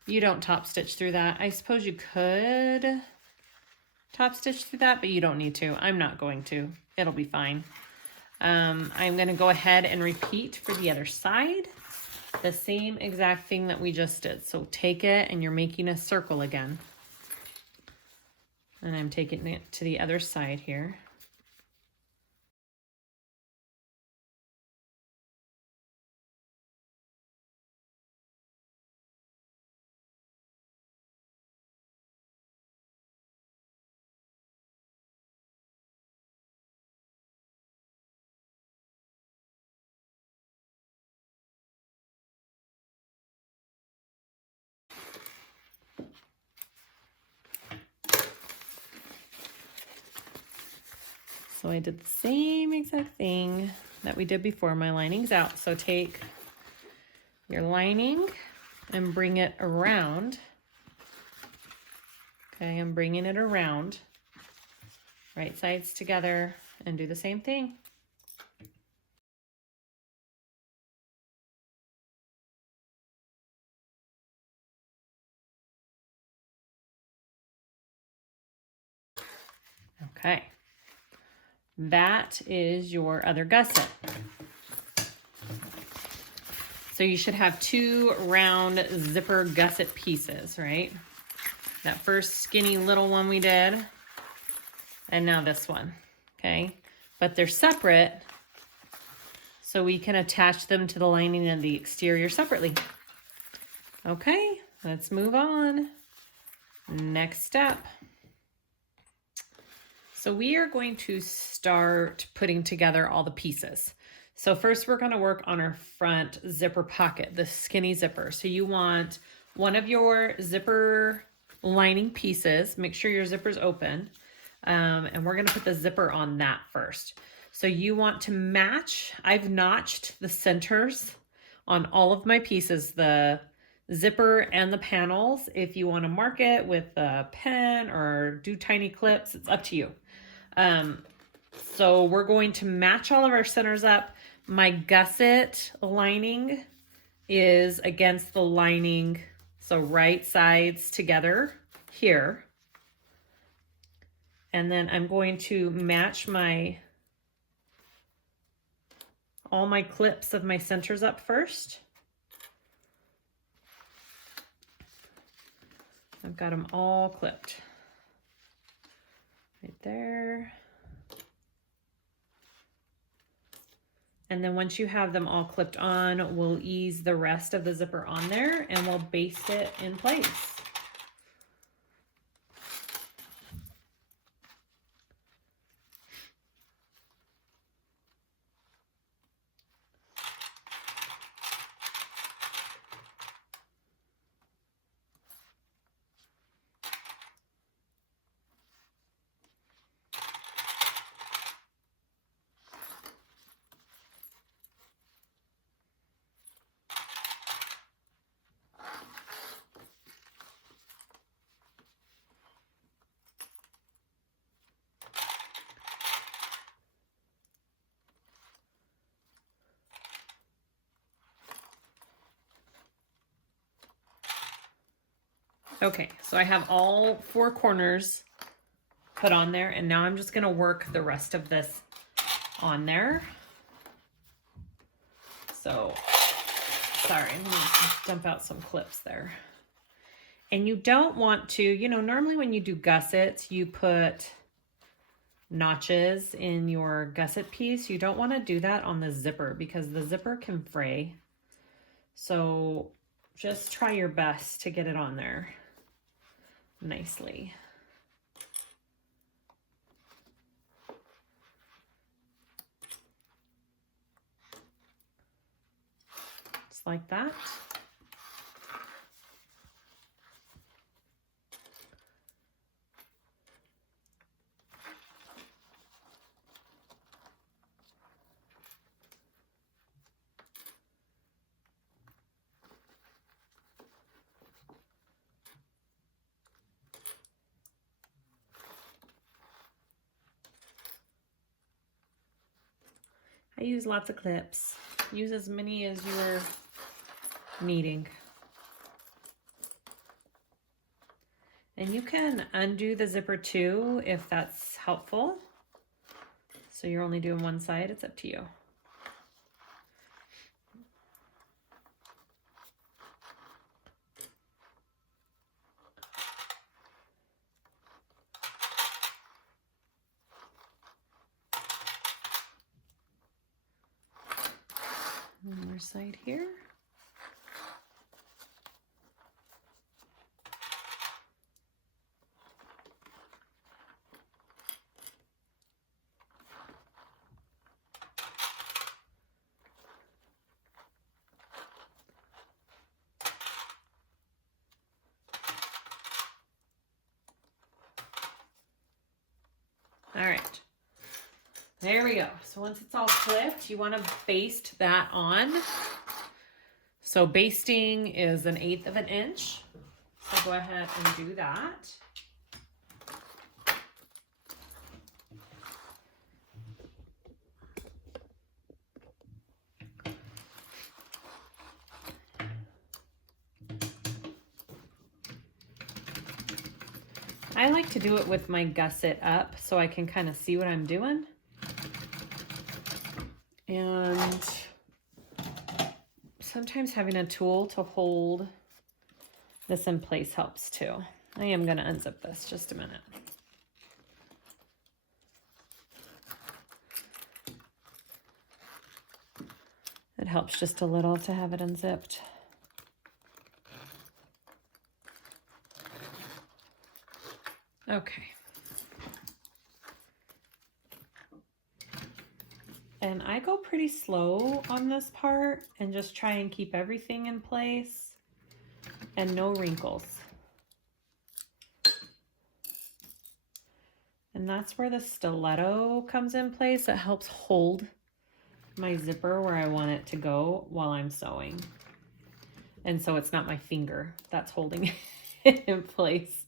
you don't top stitch through that. I suppose you could top stitch through that, but you don't need to. I'm not going to. It'll be fine. I'm going to go ahead and repeat for the other side the same exact thing that we just did. So take it and you're making a circle again. And I'm taking it to the other side here. So I did the same exact thing that we did before. My lining's out. So take your lining and bring it around. Okay, I'm bringing it around. Right sides together and do the same thing. Okay. That is your other gusset. So you should have 2 round zipper gusset pieces, right? That first skinny little one we did, and now this one, okay? But they're separate, so we can attach them to the lining of the exterior separately. Okay, let's move on. Next step. So we are going to start putting together all the pieces. So first we're going to work on our front zipper pocket, the skinny zipper. So you want one of your zipper lining pieces, make sure your zipper's open, and we're going to put the zipper on that first. So you want to match, I've notched the centers on all of my pieces, the zipper and the panels. If you want to mark it with a pen or do tiny clips, it's up to you. So we're going to match all of our centers up. My gusset lining is against the lining, so right sides together here. And then I'm going to match all my clips of my centers up first. I've got them all clipped. Right there. And then once you have them all clipped on, we'll ease the rest of the zipper on there and we'll baste it in place. Okay, so I have all 4 corners put on there, and now I'm just going to work the rest of this on there. So, sorry, let me just dump out some clips there. And you don't want to, you know, normally when you do gussets, you put notches in your gusset piece. You don't want to do that on the zipper because the zipper can fray. So just try your best to get it on there nicely. Just like that. I use lots of clips. Use as many as you're needing. And you can undo the zipper too if that's helpful. So you're only doing one side, it's up to you. One more side here. All right, there we go. So once it's all clipped, you want to baste that on. So basting is 1/8 of an inch. So go ahead and do that. I like to do it with my gusset up so I can kind of see what I'm doing. And sometimes having a tool to hold this in place helps too. I am going to unzip this just a minute. It helps just a little to have it unzipped. Okay. And I go pretty slow on this part and just try and keep everything in place and no wrinkles. And that's where the stiletto comes in place. It helps hold my zipper where I want it to go while I'm sewing. And so it's not my finger that's holding it in place.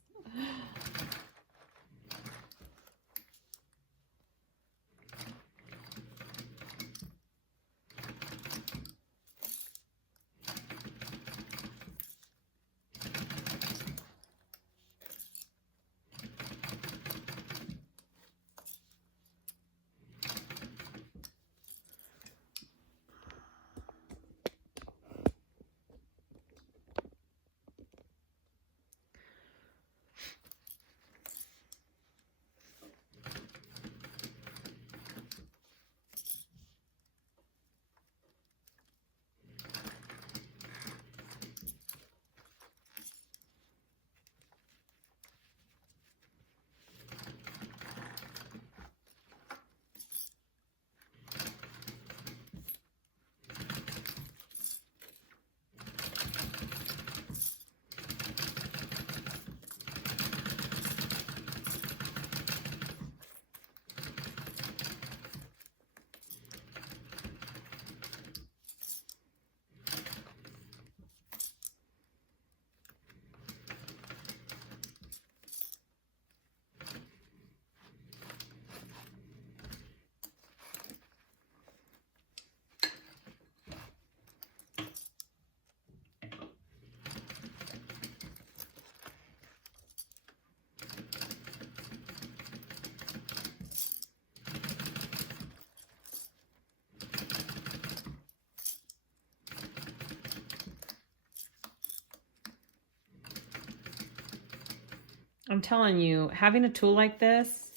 I'm telling you, having a tool like this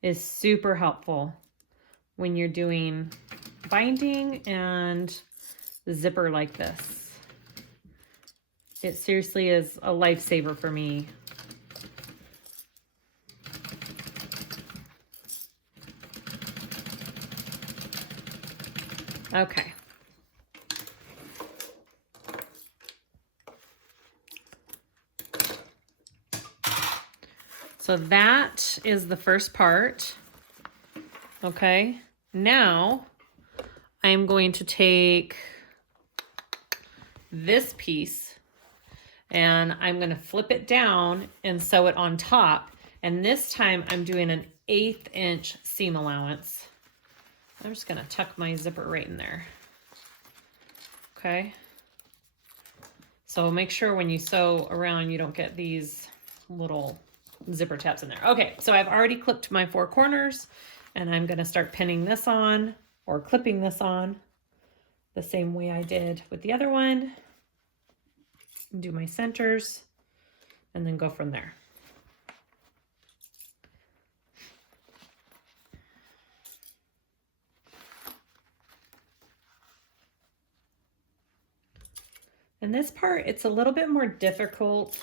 is super helpful when you're doing binding and the zipper like this. It seriously is a lifesaver for me. Okay. So that is the first part. Okay. Now I'm going to take this piece and I'm going to flip it down and sew it on top. And this time I'm doing an 1/8 inch seam allowance. I'm just gonna tuck my zipper right in there. Okay. So make sure when you sew around, you don't get these little zipper tabs in there. Okay, so I've already clipped my 4 corners, and I'm gonna start pinning this on or clipping this on the same way I did with the other one. Do my centers and then go from there. And this part, it's a little bit more difficult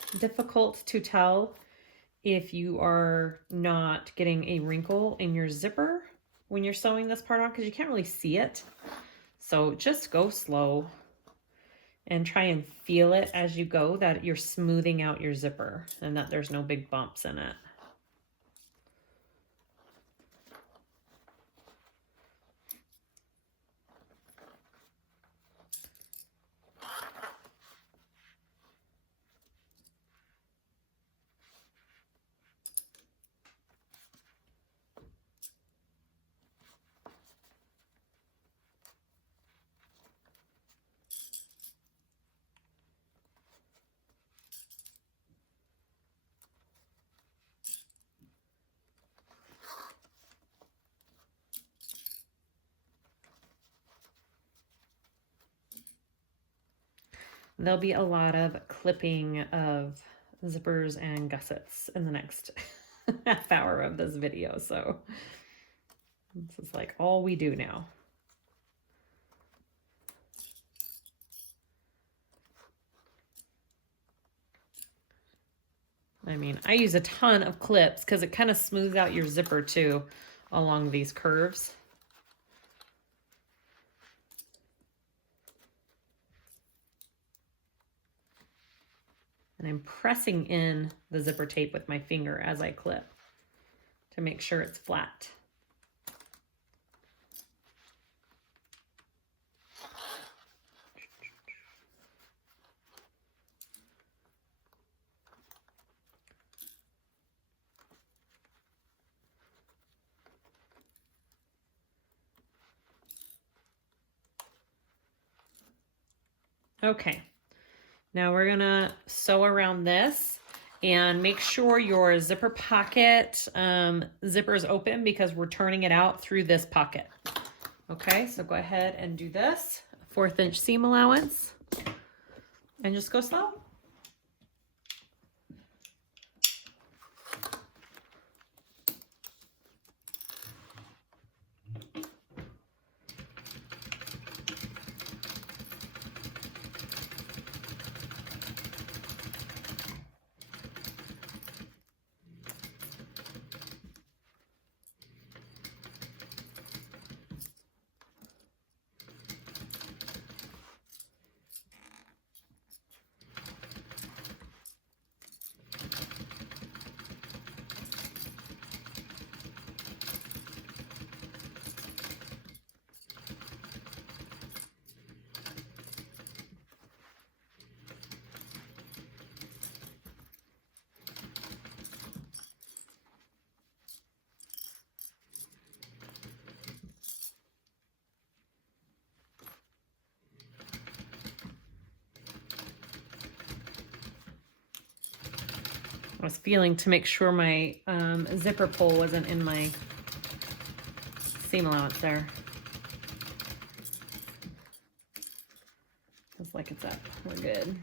to tell if you are not getting a wrinkle in your zipper when you're sewing this part on, because you can't really see it. So just go slow and try and feel it as you go, that you're smoothing out your zipper and that there's no big bumps in it. There'll be a lot of clipping of zippers and gussets in the next half hour of this video. So this is like all we do now. I mean, I use a ton of clips because it kind of smooths out your zipper too along these curves. And I'm pressing in the zipper tape with my finger as I clip to make sure it's flat. Okay. Now we're gonna sew around this and make sure your zipper pocket zipper is open because we're turning it out through this pocket. Okay, so go ahead and do this, 1/4 inch seam allowance, and just go slow. I was feeling to make sure my zipper pull wasn't in my seam allowance there. Looks like it's up. We're good.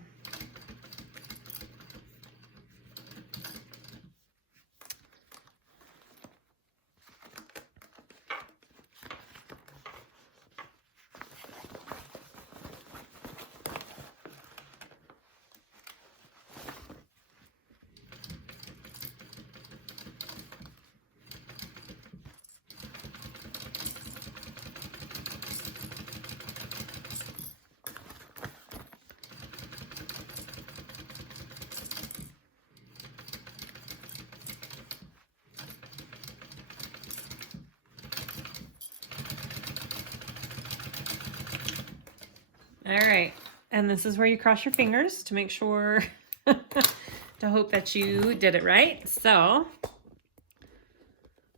All right, and this is where you cross your fingers to make sure, to hope that you did it right. So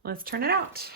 let's turn it out.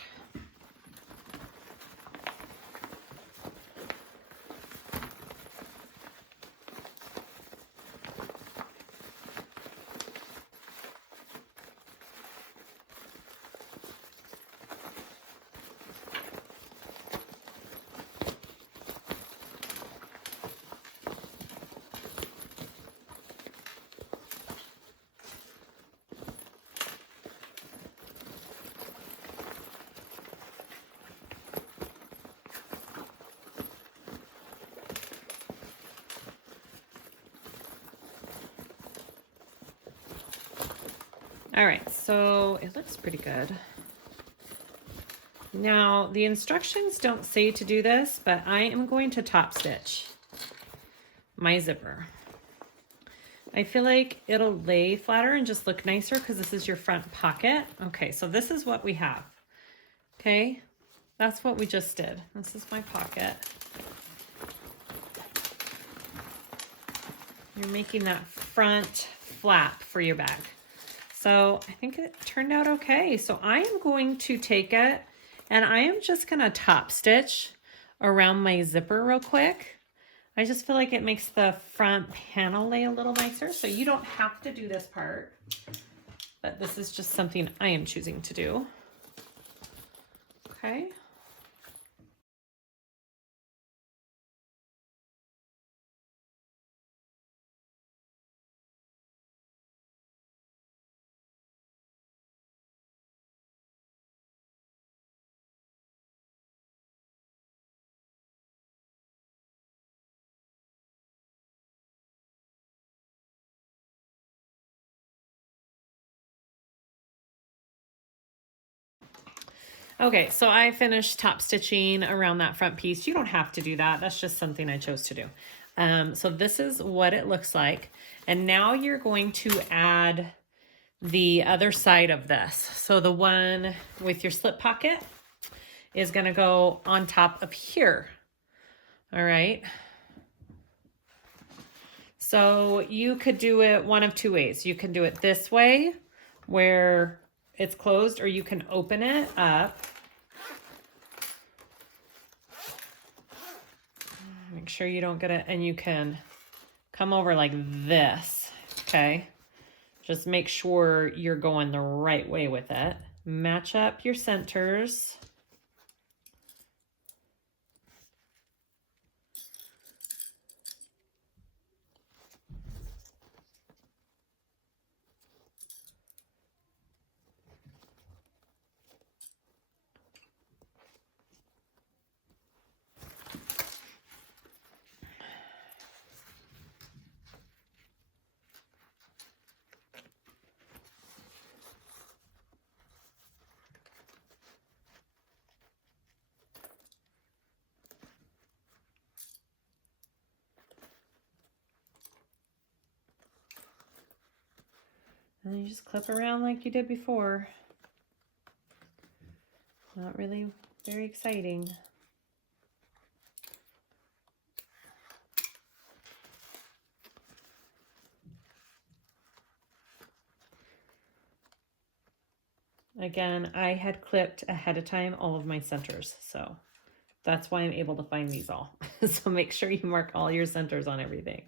All right, so it looks pretty good. Now, the instructions don't say to do this, but I am going to top stitch my zipper. I feel like it'll lay flatter and just look nicer because this is your front pocket. Okay, so this is what we have. Okay, that's what we just did. This is my pocket. You're making that front flap for your bag. So I think it turned out okay. So I am going to take it and I am just gonna top stitch around my zipper real quick. I just feel like it makes the front panel lay a little nicer. So you don't have to do this part, but this is just something I am choosing to do. Okay. Okay, so I finished top stitching around that front piece. You don't have to do that. That's just something I chose to do. So this is what it looks like. And now you're going to add the other side of this. So the one with your slip pocket is gonna go on top of here. All right. So you could do it one of two ways. You can do it this way where it's closed, or you can open it up. Make sure you don't get it, and you can come over like this, okay? Just make sure you're going the right way with it. Match up your centers. And then you just clip around like you did before. Not really very exciting. Again, I had clipped ahead of time all of my centers, so that's why I'm able to find these all. So make sure you mark all your centers on everything.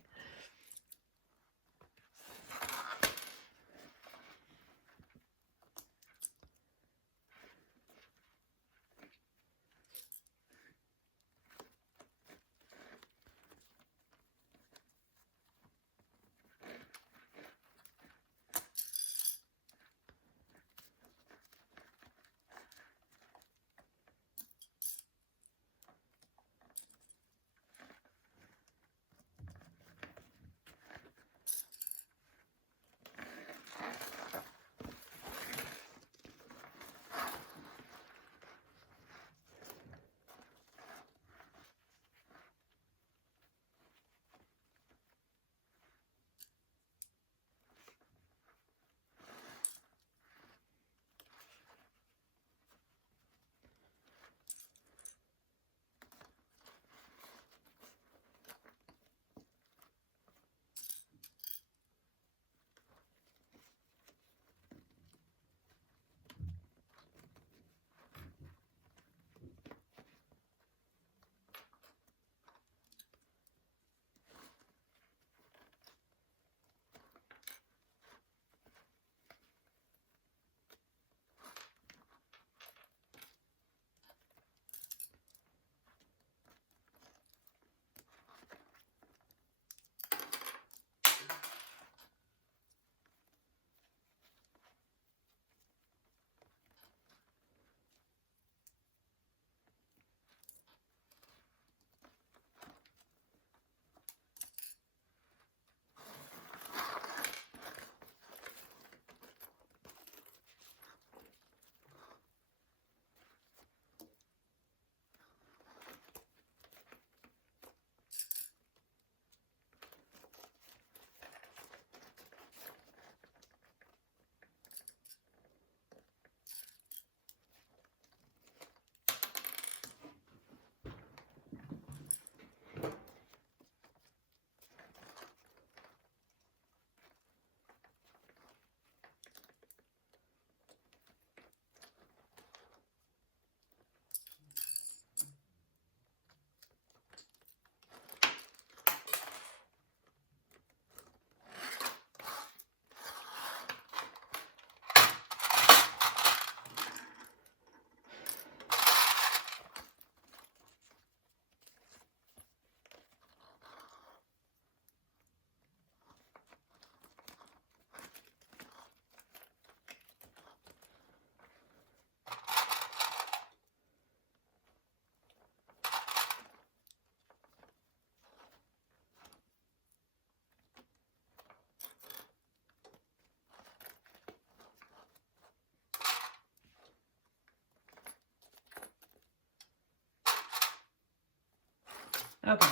Okay.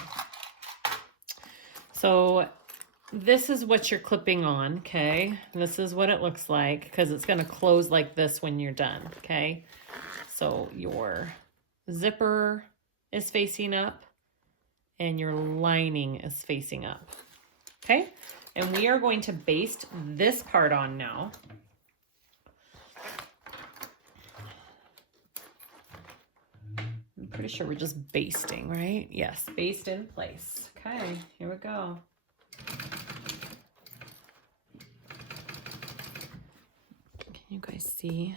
So this is what you're clipping on, okay? This is what it looks like because it's going to close like this when you're done, okay? So your zipper is facing up and your lining is facing up, okay? And we are going to baste this part on now. I'm pretty sure we're just basting, right? Yes, baste in place. Okay, here we go. Can you guys see?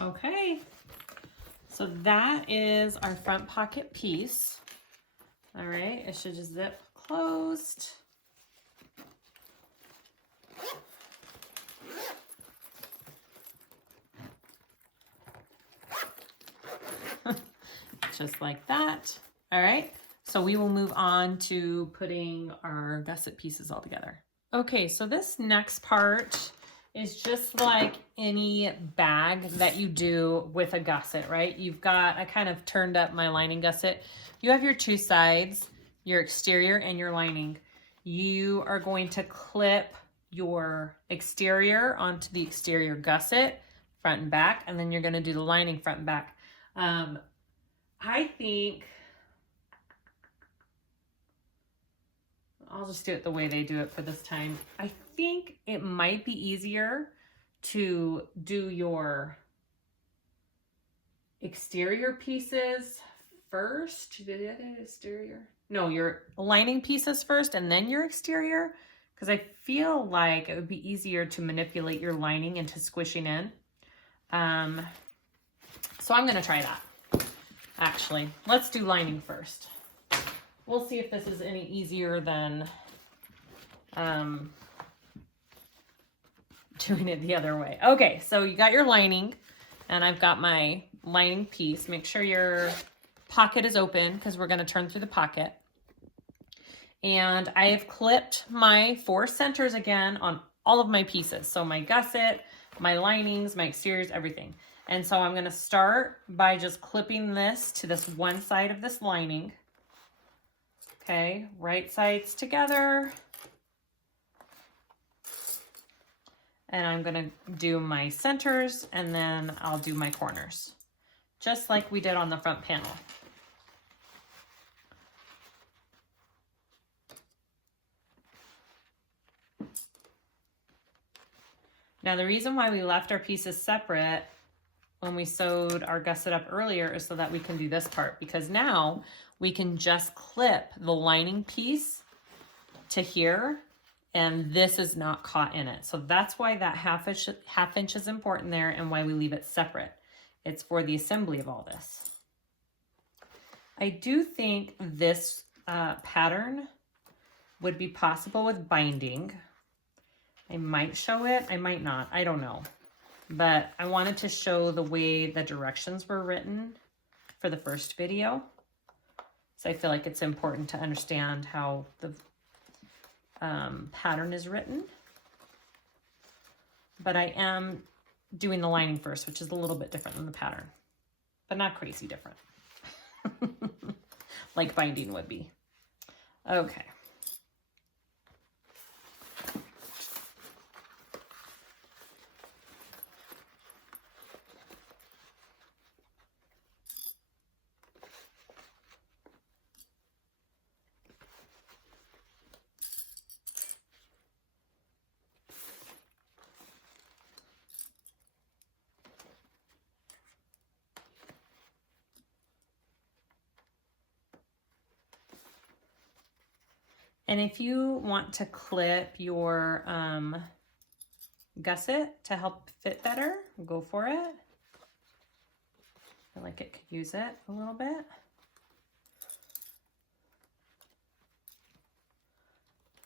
Okay, so that is our front pocket piece. All right, it should just zip closed. Just like that. All right, so we will move on to putting our gusset pieces all together. Okay, so this next part is just like any bag that you do with a gusset, right? You've got, I kind of turned up my lining gusset. You have your two sides, your exterior and your lining. You are going to clip your exterior onto the exterior gusset, front and back, and then you're gonna do the lining front and back. I think I'll just do it the way they do it for this time. I think it might be easier to do your exterior pieces first. Exterior? No, your lining pieces first and then your exterior, because I feel like it would be easier to manipulate your lining into squishing in. So I'm gonna try that. Actually, let's do lining first. We'll see if this is any easier than doing it the other way. Okay, so you got your lining, and I've got my lining piece. Make sure your pocket is open because we're going to turn through the pocket. And I have clipped my 4 centers again on all of my pieces. So my gusset, my linings, my exteriors, everything. And so I'm going to start by just clipping this to this one side of this lining. Okay, right sides together. And I'm gonna do my centers and then I'll do my corners, just like we did on the front panel. Now the reason why we left our pieces separate when we sewed our gusset up earlier is so that we can do this part, because now we can just clip the lining piece to here and this is not caught in it. So that's why that half inch is important there and why we leave it separate. It's for the assembly of all this. I do think this pattern would be possible with binding. I might show it, I might not, I don't know. But I wanted to show the way the directions were written for the first video. So I feel like it's important to understand how the pattern is written. But I am doing the lining first, which is a little bit different than the pattern, but not crazy different. Like binding would be. Okay. And if you want to clip your gusset to help fit better, go for it. I feel like it could use it a little bit.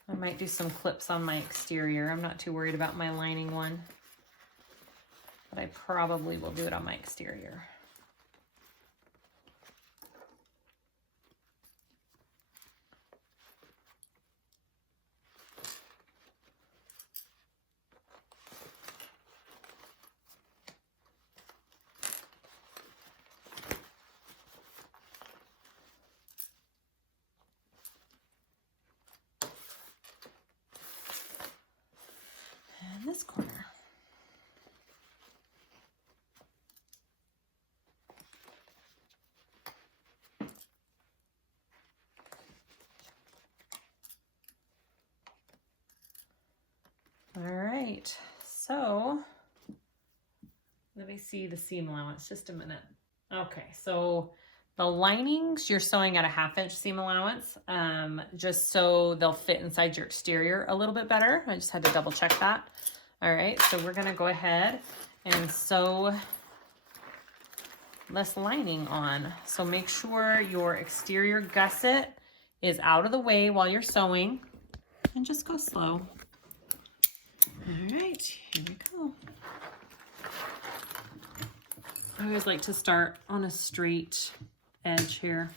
I might do some clips on my exterior. I'm not too worried about my lining one, but I probably will do it on my exterior. And this corner. All right, so let me see the seam allowance, just a minute. Okay, so the linings, you're sewing at a 1/2 inch seam allowance, just so they'll fit inside your exterior a little bit better. I just had to double check that. All right, so we're gonna go ahead and sew this lining on. So make sure your exterior gusset is out of the way while you're sewing, and just go slow. All right, here we go. I always like to start on a straight edge here.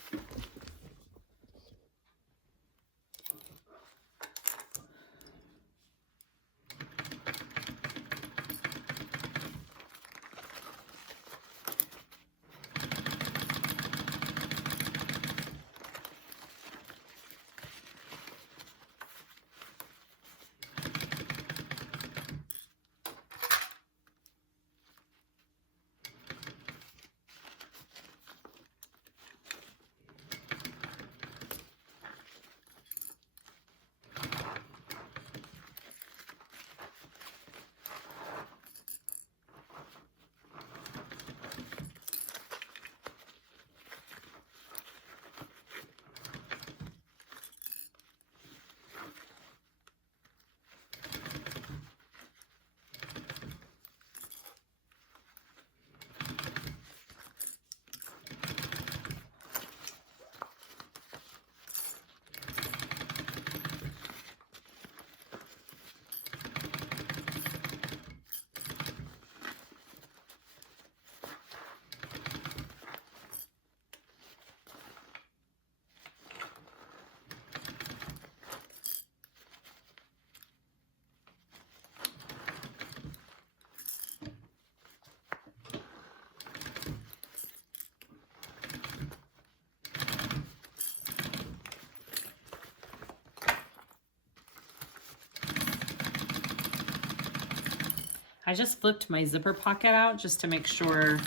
I just flipped my zipper pocket out just to make sure.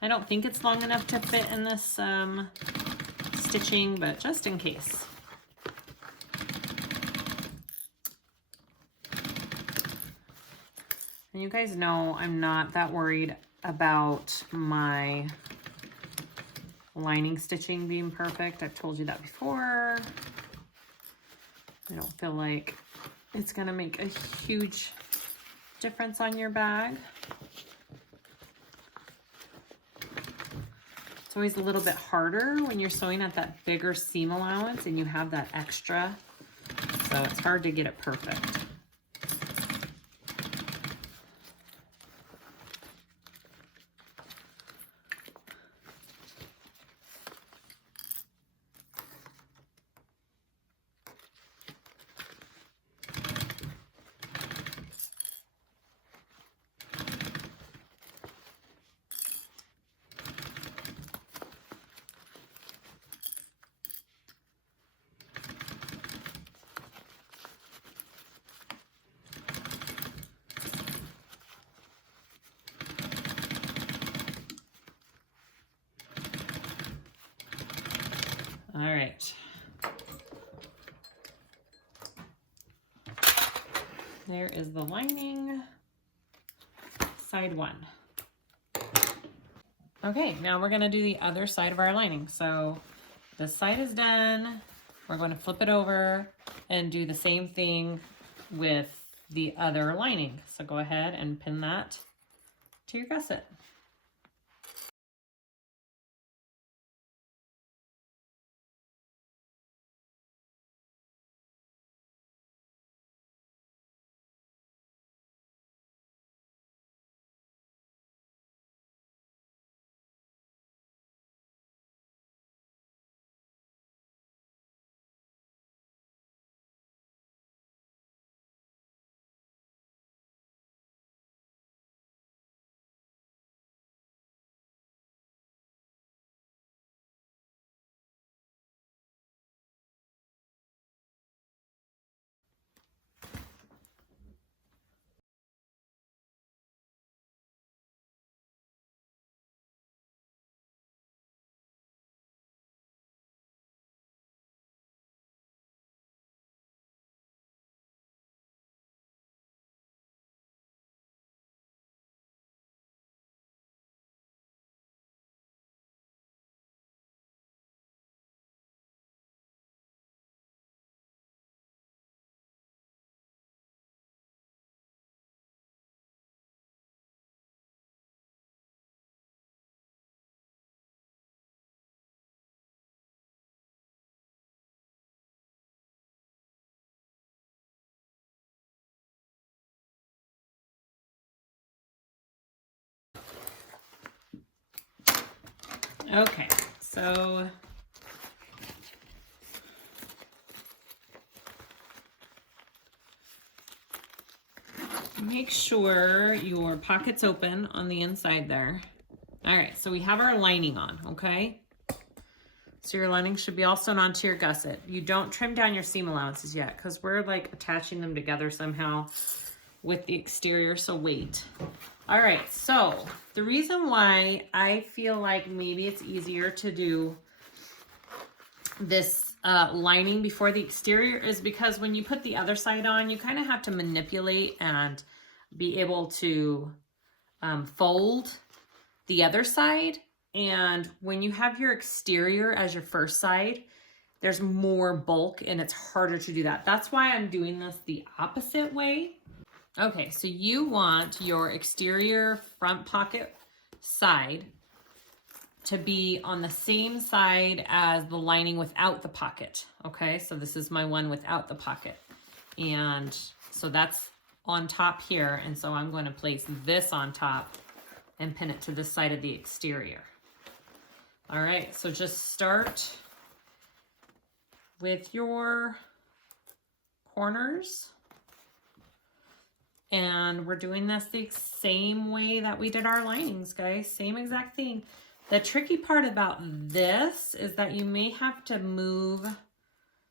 I don't think it's long enough to fit in this stitching, but just in case. And you guys know I'm not that worried about my lining stitching being perfect. I've told you that before. I don't feel like it's gonna make a huge difference on your bag. It's always a little bit harder when you're sewing at that bigger seam allowance and you have that extra, so it's hard to get it perfect. All right. There is the lining, side one. Okay, now we're gonna do the other side of our lining. So this side is done. We're going to flip it over and do the same thing with the other lining. So go ahead and pin that to your gusset. Okay, so make sure your pocket's open on the inside there. All right, so we have our lining on, okay? So your lining should be all sewn onto your gusset. You don't trim down your seam allowances yet because we're like attaching them together somehow with the exterior, so wait. All right, so the reason why I feel like maybe it's easier to do this lining before the exterior is because when you put the other side on, you kind of have to manipulate and be able to fold the other side. And when you have your exterior as your first side, there's more bulk and it's harder to do that. That's why I'm doing this the opposite way. Okay, so you want your exterior front pocket side to be on the same side as the lining without the pocket. Okay, so this is my one without the pocket. And so that's on top here. And so I'm going to place this on top and pin it to this side of the exterior. All right, so just start with your corners. And we're doing this the same way that we did our linings, guys. Same exact thing. The tricky part about this is that you may have to move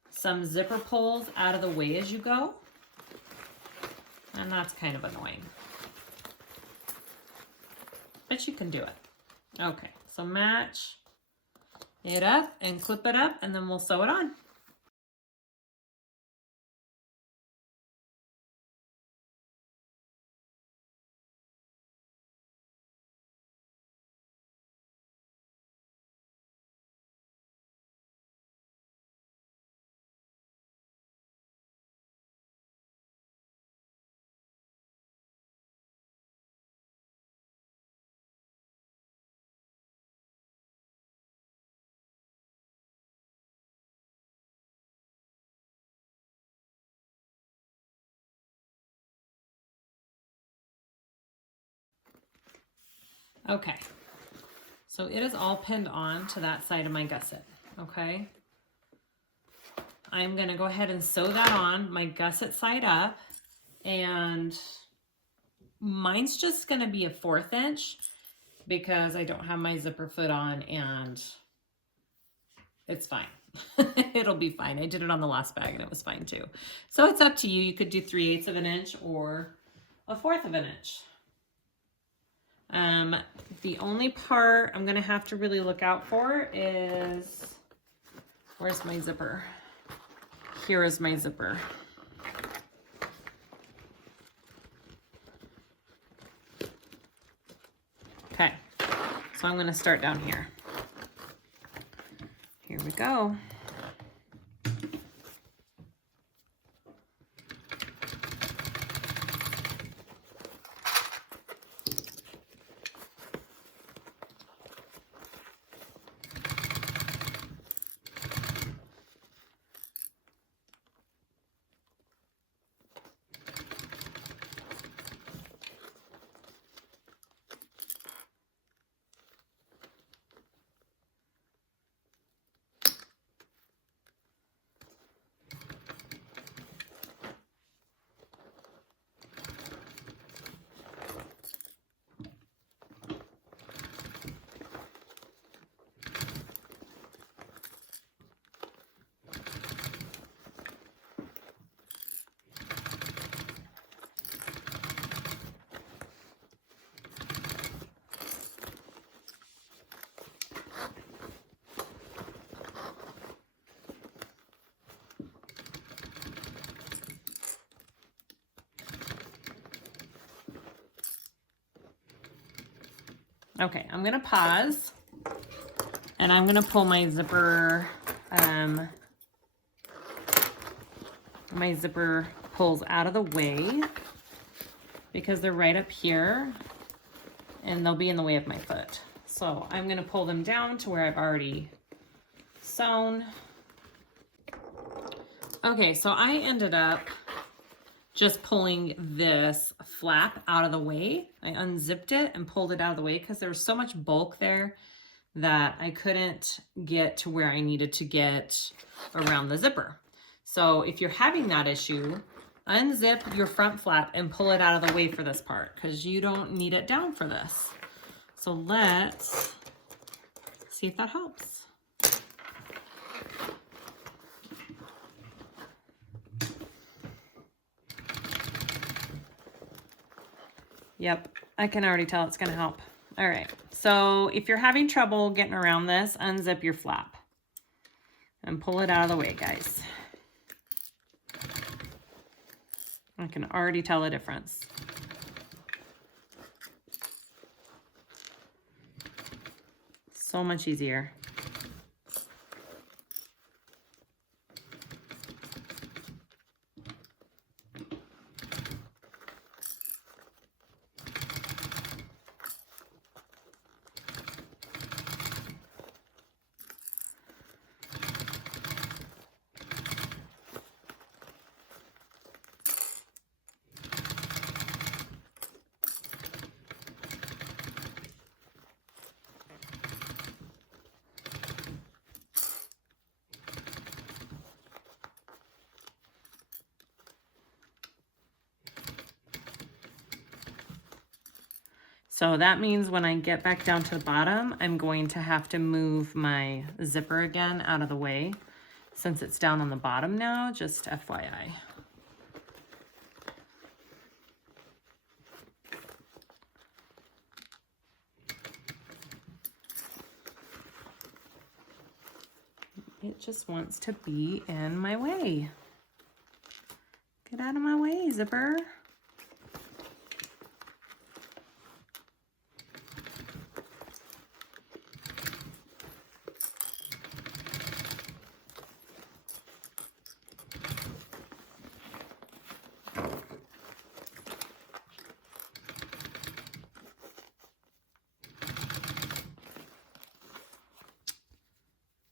some zipper pulls out of the way as you go. And that's kind of annoying. but you can do it. Okay, so match it up and clip it up, and then we'll sew it on. Okay, so it is all pinned on to that side of my gusset, okay? I'm gonna go ahead and sew that on, my gusset side up, and mine's just gonna be a 1/4 inch because I don't have my zipper foot on, and it's fine. It'll be fine. I did it on the last bag and it was fine too. So it's up to you. You could do 3/8 of an inch or a 1/4 of an inch. The only part I'm gonna have to really look out for is, where's my zipper? Here is my zipper. Okay, so I'm gonna start down here. Here we go. Okay, I'm gonna pause and I'm gonna pull my zipper, pulls out of the way because they're right up here and they'll be in the way of my foot. So I'm gonna pull them down to where I've already sewn. Okay, so I ended up just pulling this flap out of the way. I unzipped it and pulled it out of the way because there was so much bulk there that I couldn't get to where I needed to get around the zipper. So if you're having that issue, unzip your front flap and pull it out of the way for this part because you don't need it down for this. So let's see if that helps. Yep, I can already tell it's gonna help. All right, so if you're having trouble getting around this, unzip your flap and pull it out of the way, guys. I can already tell a difference. So much easier. So that means when I get back down to the bottom, I'm going to have to move my zipper again out of the way since it's down on the bottom now, just FYI. just wants to be in my way. Get out of my way, zipper.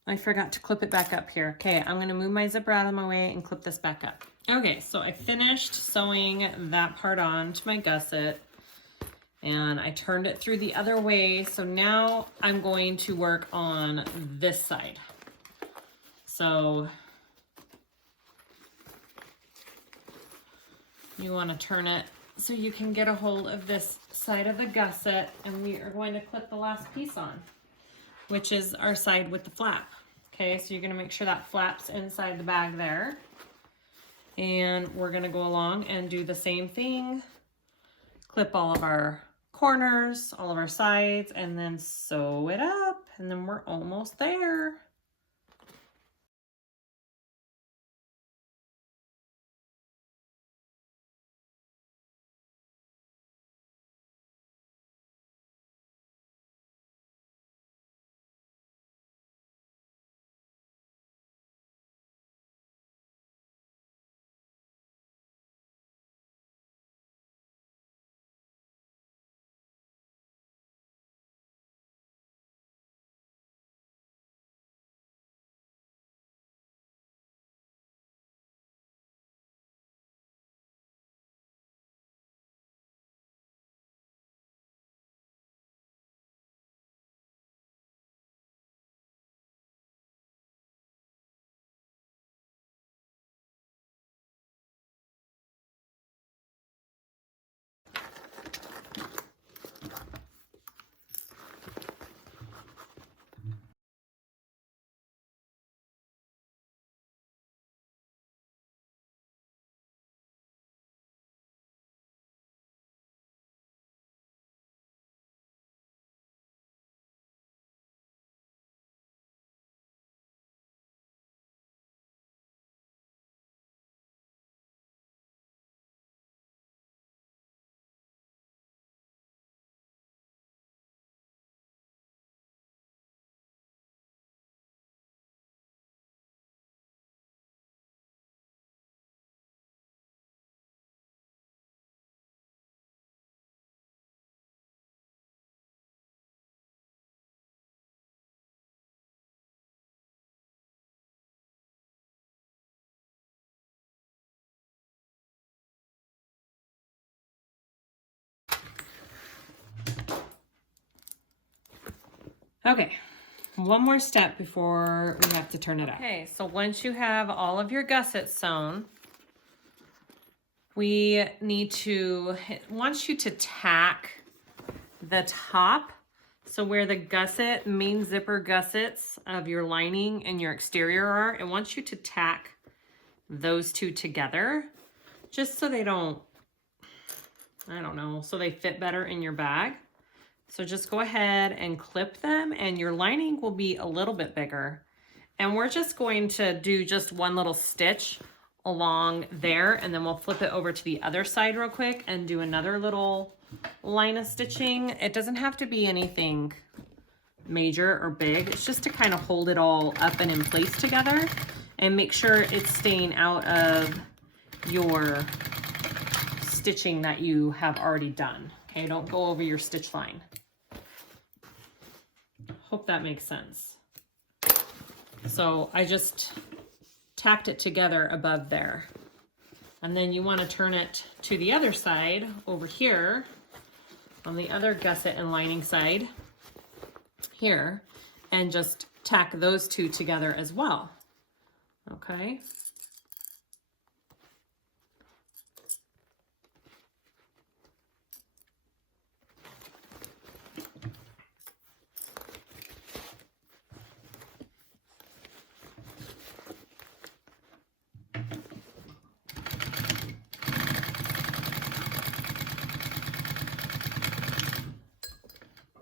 I forgot to clip it back up here. Okay, I'm gonna move my zipper out of my way and clip this back up. Okay, so I finished sewing that part on to my gusset and I turned it through the other way. So now I'm going to work on this side. So you wanna turn it so you can get a hold of this side of the gusset, and we are going to clip the last piece on, which is our side with the flap. Okay, so you're gonna make sure that flap's inside the bag there. And we're gonna go along and do the same thing. Clip all of our corners, all of our sides, and then sew it up. And then we're almost there. Okay, one more step before we have to turn it up. Okay, so once you have all of your gussets sewn, we need to, it wants you to tack the top. So where the gusset, main zipper gussets of your lining and your exterior are, it wants you to tack those two together just so they don't, I don't know, so they fit better in your bag. So just go ahead and clip them and your lining will be a little bit bigger. And we're just going to do just one little stitch along there, and then we'll flip it over to the other side real quick and do another little line of stitching. It doesn't have to be anything major or big. It's just to kind of hold it all up and in place together and make sure it's staying out of your stitching that you have already done. Okay, don't go over your stitch line. Hope that makes sense. So I just tacked it together above there. And then you want to turn it to the other side over here on the other gusset and lining side here, and just tack those two together as well. Okay.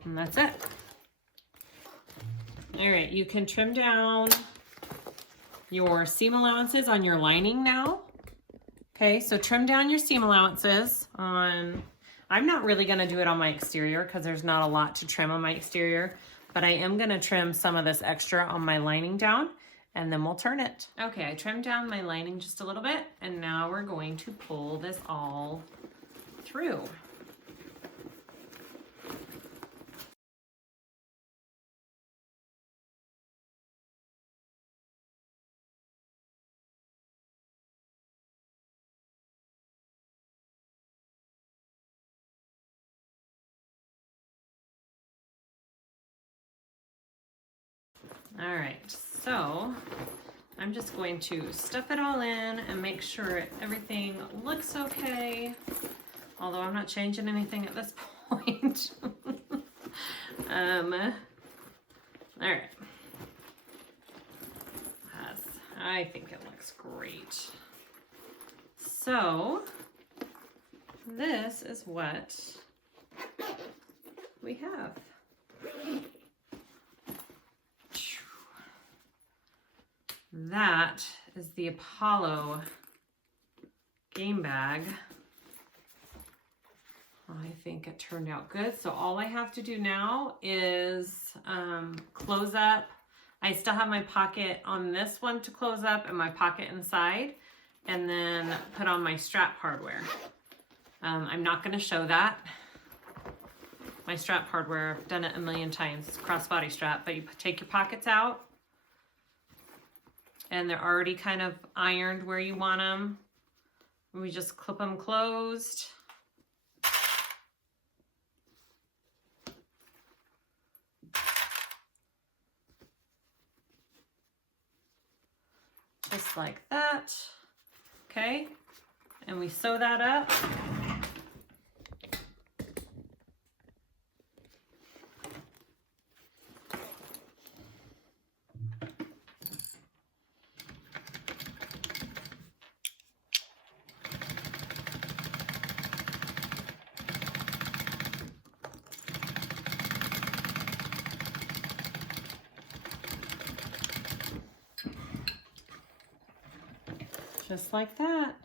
And that's it. All right, you can trim down your seam allowances on your lining now. Okay, so trim down your seam allowances on, I'm not really gonna do it on my exterior because there's not a lot to trim on my exterior, but I am gonna trim some of this extra on my lining down and then we'll turn it. Okay, I trimmed down my lining just a little bit and now we're going to pull this all through. All right, so I'm just going to stuff it all in and make sure everything looks okay, although I'm not changing anything at this point. All right. Yes, I think it looks great. So this is what we have. That is the Apollo game bag. I think it turned out good. So all I have to do now is close up. I still have my pocket on this one to close up and my pocket inside, and then put on my strap hardware. I'm not going to show that. My strap hardware, I've done it a million times. It's crossbody strap, but you take your pockets out and they're already kind of ironed where you want them. We just clip them closed. Just like that. Okay, and we sew that up. Just like that.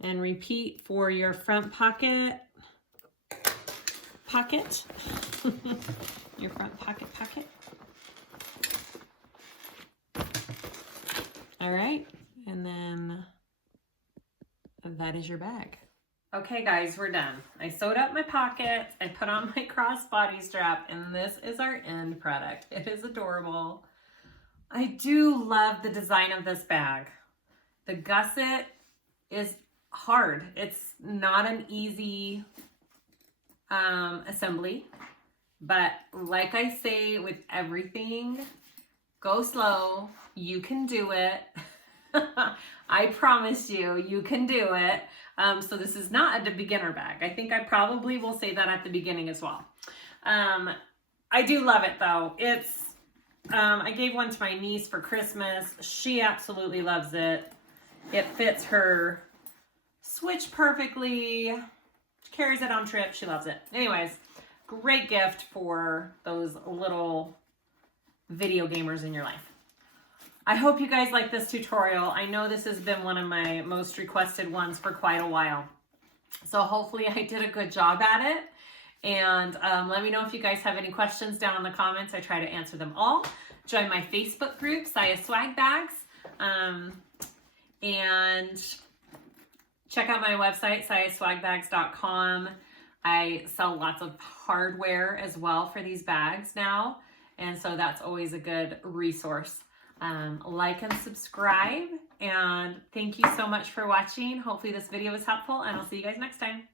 And repeat for your front pocket. Your front pocket. All right, and then that is your bag. Okay guys, we're done. I sewed up my pockets, I put on my crossbody strap, and this is our end product. It is adorable. I do love the design of this bag. The gusset is hard. It's not an easy assembly, but like I say with everything, go slow, you can do it. I promise you, you can do it. So this is not a beginner bag. I think I probably will say that at the beginning as well. I do love it though. It's, I gave one to my niece for Christmas. She absolutely loves it. It fits her switch perfectly. She carries it on trips. She loves it. Anyways, great gift for those little video gamers in your life. I hope you guys like this tutorial. I know this has been one of my most requested ones for quite a while. So hopefully I did a good job at it. And let me know if you guys have any questions down in the comments. I try to answer them all. Join my Facebook group, SiahSwagBags. And check out my website, SiahSwagBags.com. I sell lots of hardware as well for these bags now. And so that's always a good resource. Like and subscribe. And thank you so much for watching. Hopefully this video was helpful, and I'll see you guys next time.